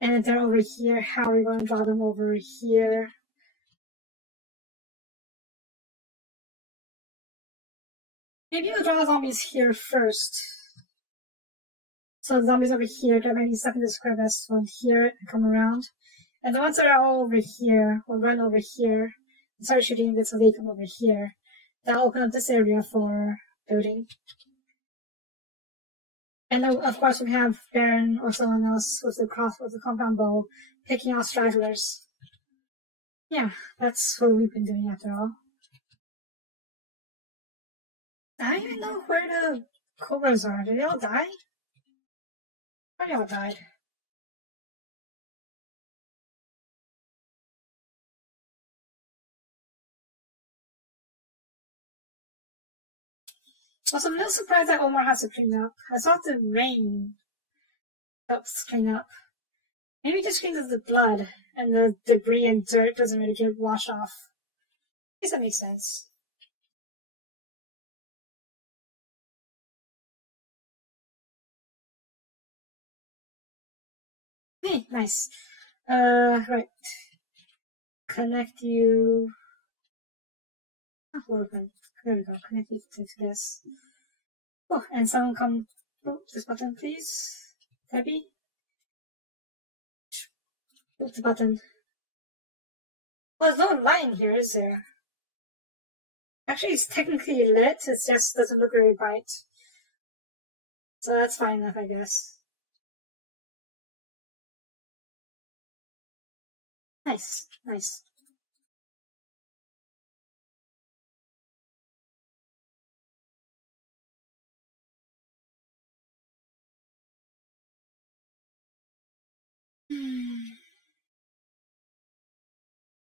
And if they're over here, how are we going to draw them over here? Maybe we'll draw the zombies here first. So the zombies over here get maybe stuck in the square best one here and come around. And the ones that are all over here will run over here and start shooting this, so they come over here. That'll open up this area for building. And then, of course, we have Baron or someone else with the compound bow picking out stragglers. Yeah, that's what we've been doing after all. I don't even know where the cobras are. Did they all die? Probably all died. Also, I'm a little surprised that Omar has to clean up. I thought the rain helps clean up. Maybe just cleans up the blood and the debris and dirt doesn't really get washed off. I guess that makes sense. Hey, nice. Right. Connect you. Oh, open. There we go. Connect you to this. Oh, and someone come. Oh, this button, please. Tabby. What's the button? Well, there's no light in here, is there? Actually, it's technically lit. It just doesn't look very bright. So that's fine enough, I guess. Nice, nice.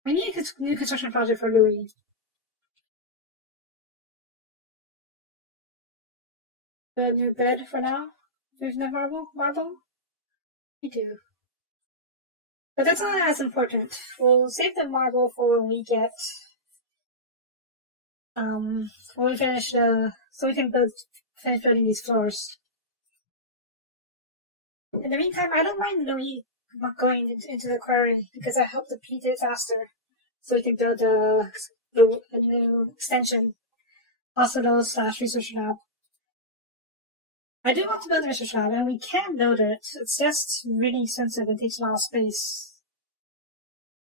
We need a new construction project for Louis. The new bed for now? There's no marble? We do. But that's not as important. We'll save the marble for when we get, when we finish so we can finish building these floors. In the meantime, I don't mind Louis going into the quarry because I hope to beat it faster so we can build a new extension, hospital / research lab. I do want to build a research lab, and we can build it. It's just really expensive and takes a lot of space.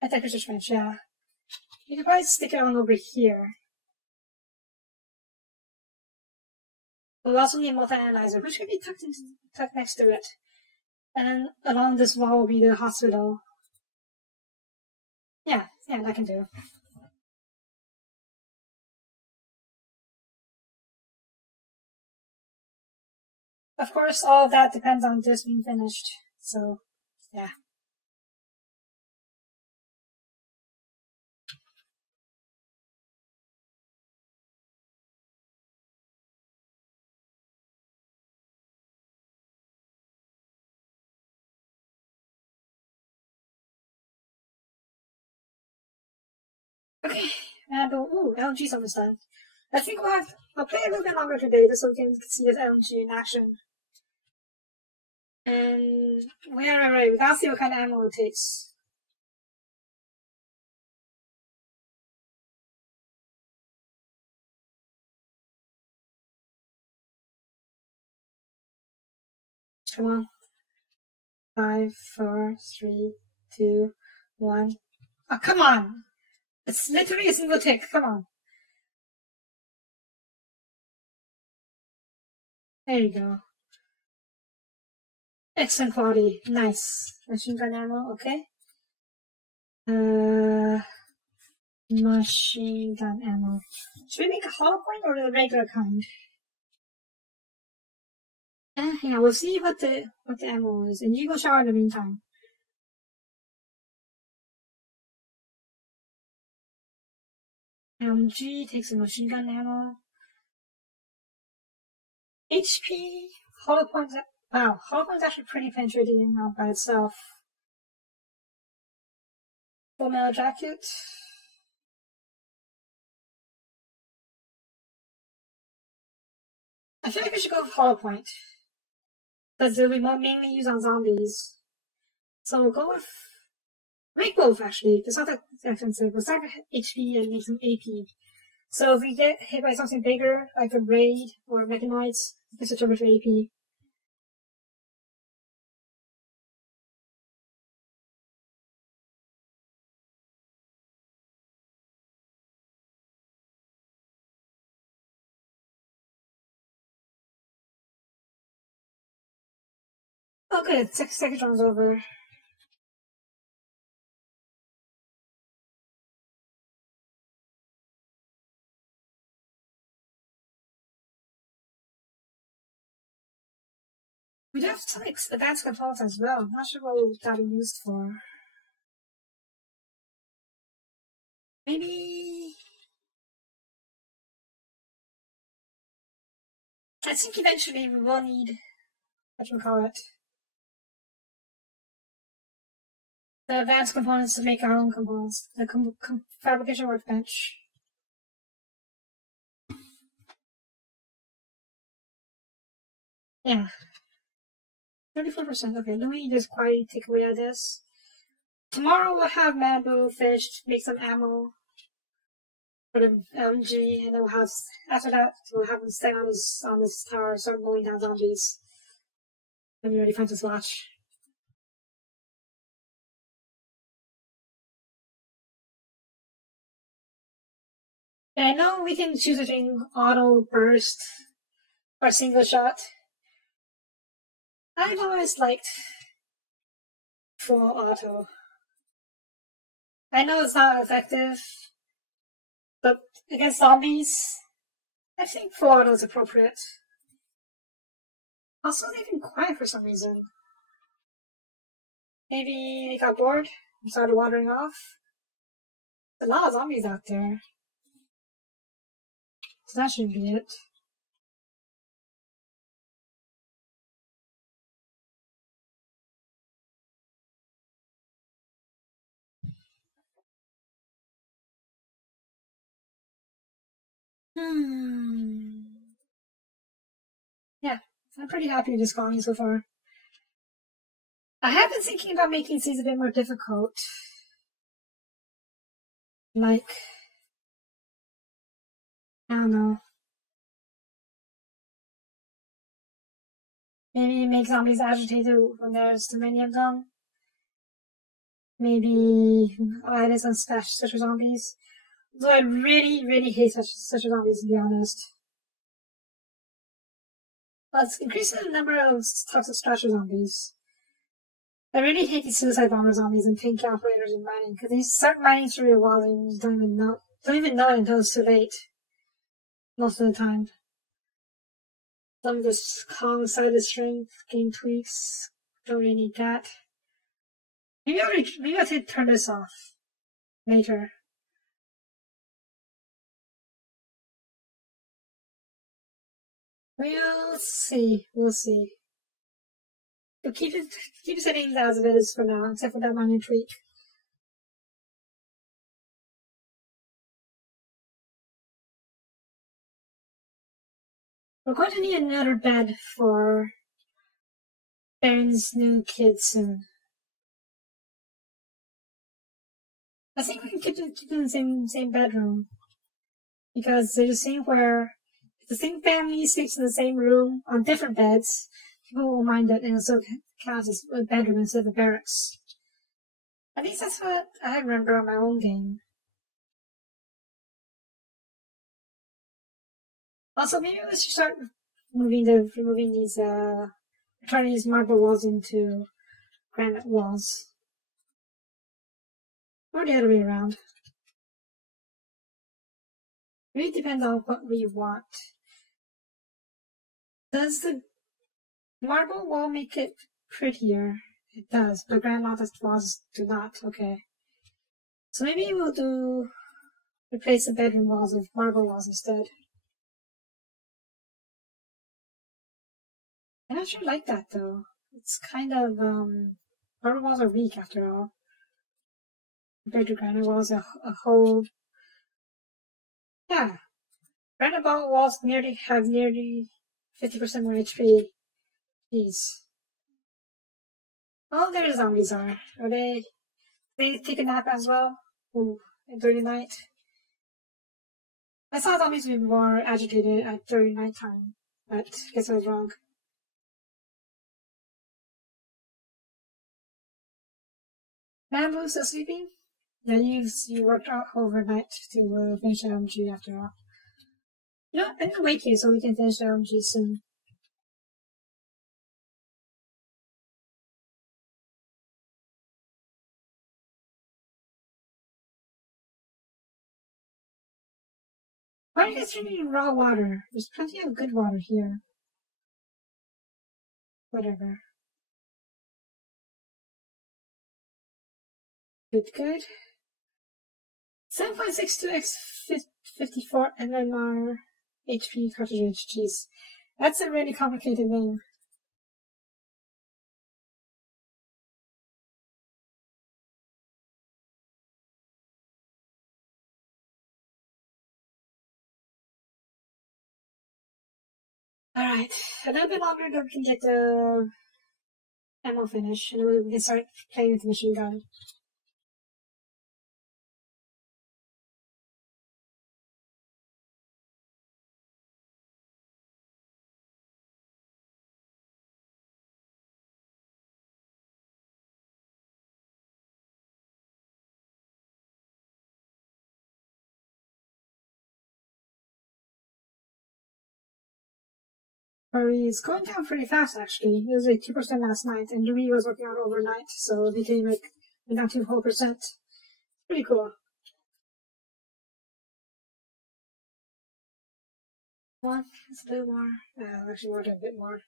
I think research bench, yeah. You could probably stick it on over here. But we also need a multi-analyzer, which could be tucked next to it. And then along this wall will be the hospital. Yeah, that can do. Of course, all of that depends on this being finished. So, yeah. Okay, and LMG's almost done. I think I'll play a little bit longer today just so we can see this LMG in action. And, right, we gotta see what kind of ammo it takes. Come on. 5, 4, 3, 2, 1. Oh, come on! It's literally a single tick, come on. There you go. Excellent quality. Nice. Machine gun ammo, okay. Machine gun ammo. Should we make a hollow point or the regular kind? Yeah, we'll see what the ammo is. And you go shower in the meantime. LMG takes a machine gun ammo. HP, hollow points. Wow, hollow points actually pretty penetrating by itself. Full metal jacket. I feel like we should go with hollow point. Because it'll be mainly used on zombies. So we'll go with RimWorld actually. It's not that expensive. We'll start with HP and make some AP. So if we get hit by something bigger, like a raid or mechanites, we can switch over to AP. Oh good, second round's over. We do have some advanced controls as well. I'm not sure what that be used for. Maybe... I think eventually we will need... whatchamacallit. The advanced components to make our own components. The fabrication workbench. Yeah. 34%. Okay, let me just quietly take away at this. Tomorrow we'll have Mando finished, make some ammo for the LMG, and then we'll have, after that, we'll have him stay on this tower, start mowing down zombies. Let me ready for this watch. And I know we can choose between auto, burst, or single shot. I've always liked full auto. I know it's not effective, but against zombies, I think full auto is appropriate. Also, they've been quiet for some reason. Maybe they got bored and started wandering off. There's a lot of zombies out there. So that should be it. Yeah, I'm pretty happy with this colony so far. I have been thinking about making these a bit more difficult. Like, I don't know. Maybe make zombies agitated when there's too many of them. Maybe add in some special zombies. Though I really, really hate such zombies, to be honest. Let's increase the number of toxic slasher zombies. I really hate these suicide bomber zombies and tank operators in mining, because they start mining through your walls and you don't even know it until it's too late. Most of the time. Some of this Kong side of strength, game tweaks. Don't really need that. Maybe I'll turn this off later. We'll see. We'll keep the settings as it is for now, except for that minor tweak. We're going to need another bed for Baron's new kid soon. I think we can keep them in the same bedroom. Because there's a scene where if the same family sleeps in the same room on different beds, people will mind that it also counts as a bedroom instead of a barracks. At least that's what I remember on my own game. Also, maybe we should start removing these turning these marble walls into granite walls. Or the other way around. It really depends on what we want. Does the marble wall make it prettier? It does, but granite walls do not. Okay. So maybe we'll replace the bedroom walls with marble walls instead. I don't sure like that though. It's kind of, marble walls are weak after all. Compared to granite walls, a whole, yeah. Granite walls have nearly 50% more HP. Jeez. Oh, there the zombies are. Are they take a nap as well? Ooh, during the night. I thought zombies would be more agitated during nighttime, but I guess I was wrong. Bamboo's still sleeping? Yeah, you worked out overnight to finish the LMG after all. You know, I'm gonna wait here so we can finish the LMG soon. Why are you guys drinking raw water? There's plenty of good water here. Whatever. Good. 7.62x54 MMR HP cartridge. Jeez. That's a really complicated name. Alright, a little bit longer then we can get the ammo finish, and then we can start playing with the machine gun. Hurry is going down pretty fast actually. It was like 2% last night, and Louis was working on overnight, so it became like down 2%. Pretty cool. Well, it's a bit more. Actually, more than a bit more.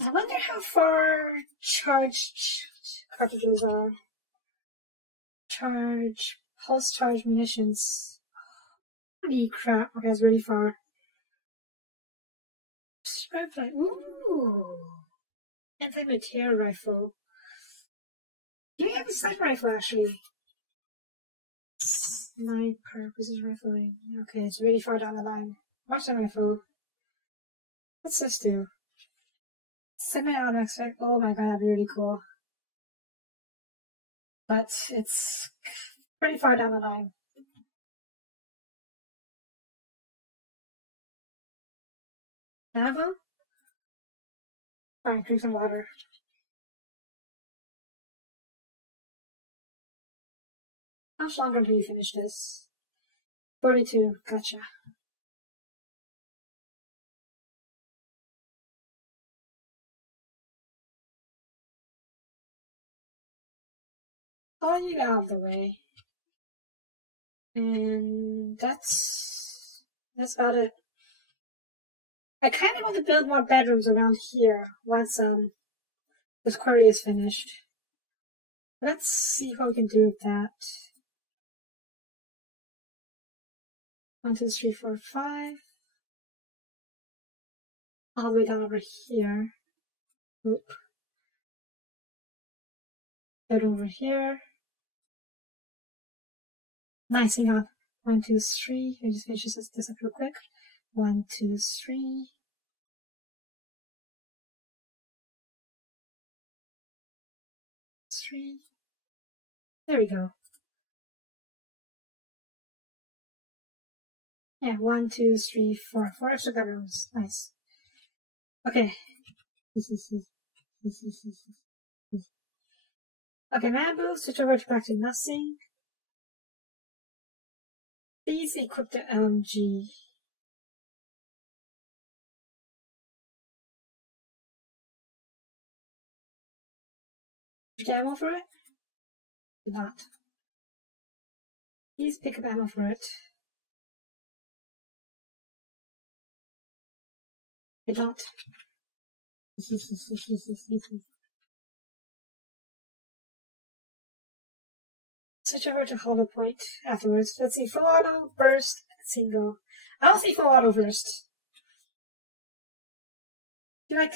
I wonder how far charged cartridges are. Pulse charge munitions. Holy crap, okay, that's really far. Sniper, ooh! Anti-material rifle. Do you have a sniper rifle actually? Sniper, precision rifling. Okay, it's really far down the line. Watch that rifle. What's this do? Semi-automatic strike. Oh my god, that'd be really cool. But it's pretty far down the line. Ammo? Alright, drink some water. How much longer until you finish this? 42, gotcha. Oh, you got out of the way. And that's about it. I kind of want to build more bedrooms around here once this quarry is finished. Let's see what we can do with that. 1, 2, 3, 4, 5. All the way down over here. Oop. Bedroom over here. Nice, hang on. 1, 2, 3. Let me just finish this up real quick. 1, 2, 3. 3. There we go. Yeah, 1, 2, 3, 4. 4 extra bedrooms. Nice. Okay. Okay, Maboo, switch over to back to nothing. Please equip the LMG. Did you get ammo for it? Did not. Please pick up ammo for it. I don't. Switch over to hollow point afterwards. Let's see, full auto, burst, single. I'll see full auto first. I feel like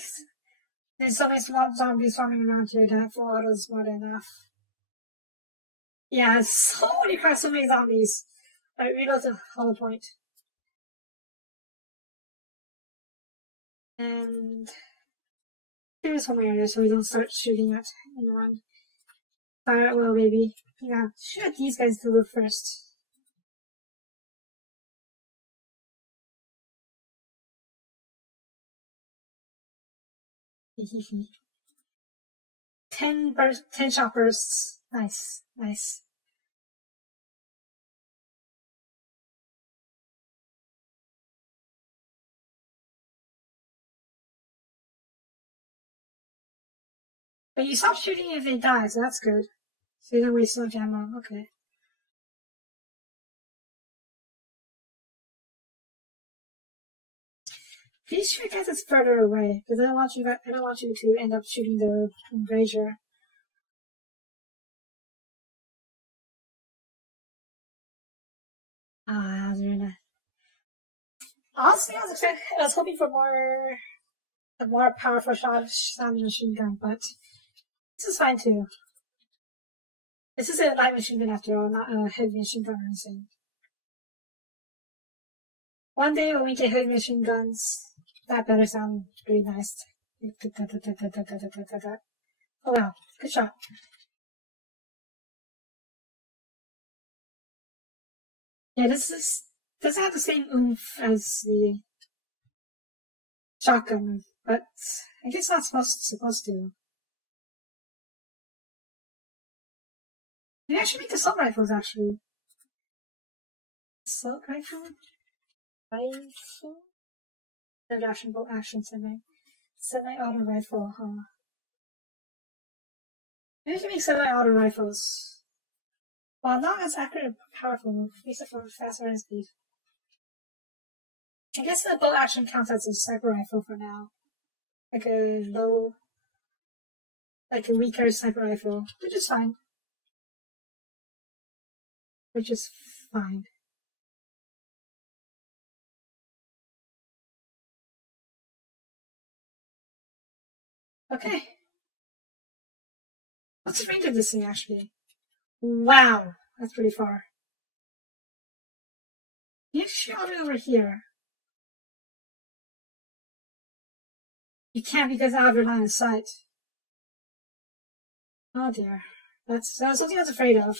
there's so many zombies swarming around here that full auto is more than enough. Yeah, holy crap, so many zombies. Alright, we go to hollow point. And here's home area so we don't start shooting at anyone. Fire at will, baby. Yeah, shoot at these guys to live first. Hehehe. 10 shot bursts. Nice, nice. But you stop shooting if they die, so that's good. So you don't waste so much ammo. Okay. Please shoot guys that's further away, because I don't want you to end up shooting the brazier. Ah, that was really nice. Honestly, I was hoping for a more powerful sounding machine gun, but this is fine too. This is a light machine gun after all, not a heavy machine gun or anything. One day when we get heavy machine guns, that better sound really nice. Oh wow, good shot. Yeah, this doesn't have the same oomph as the shotgun, but I guess not supposed to. They actually make assault rifles, actually. Assault rifle? Third action, bolt action, semi-auto rifle, huh? Maybe we can make semi-auto rifles. While not as accurate and powerful, makes it for faster and speed. I guess the bolt action counts as a sniper rifle for now. Like a weaker sniper rifle, which is fine. Okay. What's the range of this thing, actually? Wow, that's pretty far. You shoot all the way over here. You can't because out of your line of sight. Oh dear. That's something I was afraid of.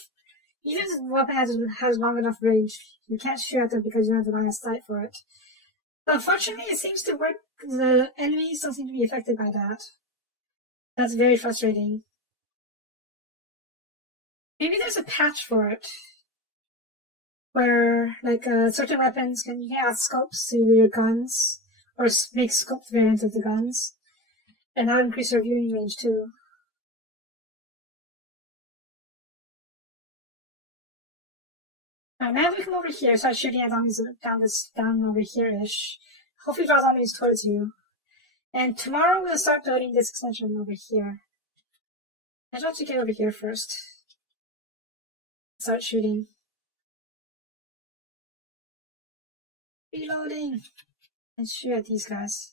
Even if the weapon has long enough range, you can't shoot at them because you don't have the line of sight for it. But fortunately, it seems to work. The enemies don't seem to be affected by that. That's very frustrating. Maybe there's a patch for it. where like certain weapons you can add scopes to your guns, or make scoped variants of the guns, and that'll increase your viewing range too. Alright, now we come over here, start shooting at zombies down over here-ish. Hopefully draw zombies towards you. And tomorrow we'll start building this extension over here. I'd like to get over here first. Start shooting. Reloading! And shoot at these guys.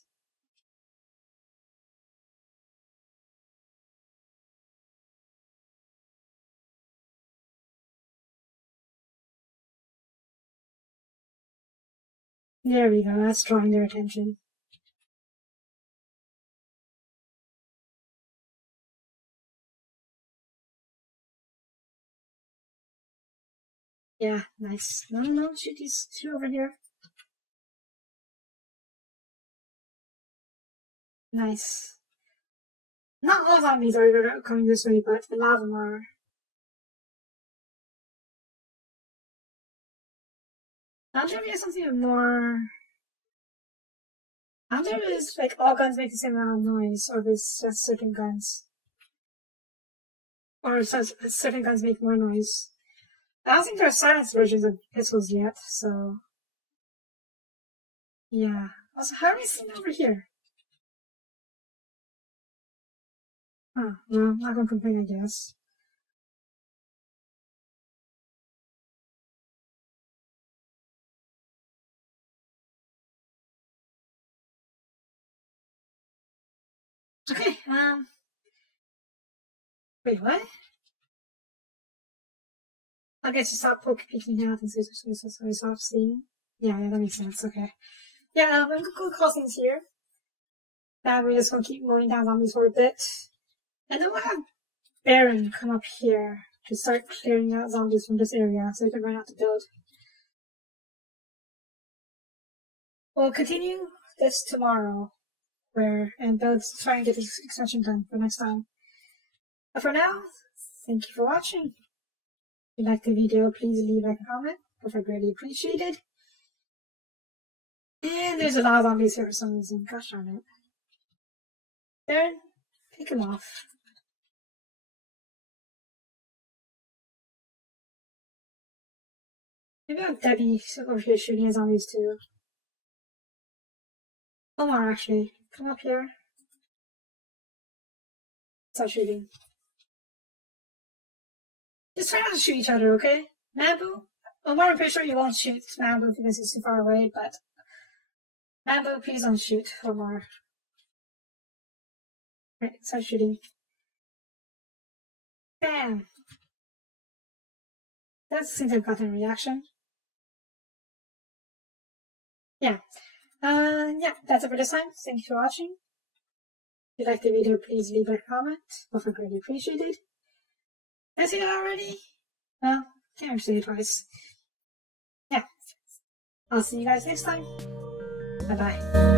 There we go, that's drawing their attention. Yeah, nice. No, shoot these two over here. Nice. Not all zombies are coming this way, but a lot of them are. I wonder if we have something more. I wonder if it's like all guns make the same amount of noise, or if it's just certain guns. Or certain guns make more noise. I don't think there are silenced versions of pistols yet, so. Yeah. Also, how are we seeing over here? Oh, well, I'm not gonna complain, I guess. Okay, wait, what? I guess you stop peeking out and so you stop seeing. Yeah, that makes sense, okay. Yeah, I'm gonna go call things here. Now we're just gonna keep mowing down zombies for a bit. And then we'll have Baron come up here to start clearing out zombies from this area so we can run out to build. We'll continue this tomorrow, and try and get this extension done for next time. But for now, thank you for watching. If you liked the video, please leave a comment. If I greatly appreciated. And there's a lot of zombies here for some reason. Gosh darn it. Baron, pick him off. Maybe I'll have Debbie over here shooting at zombies too. Omar, actually. Come up here. Start shooting. Just try not to shoot each other, okay? Mambu? Omar, I'm pretty sure you won't shoot Mambu because he's too far away, but Mambu, please don't shoot Omar. Right, start shooting. Bam! That seems like I've gotten a reaction. Yeah. Yeah, that's it for this time. Thank you for watching. If you liked the video, please leave a comment. Both are greatly appreciated. Did I say that already? Well, can't actually say it twice. Yeah. I'll see you guys next time. Bye-bye.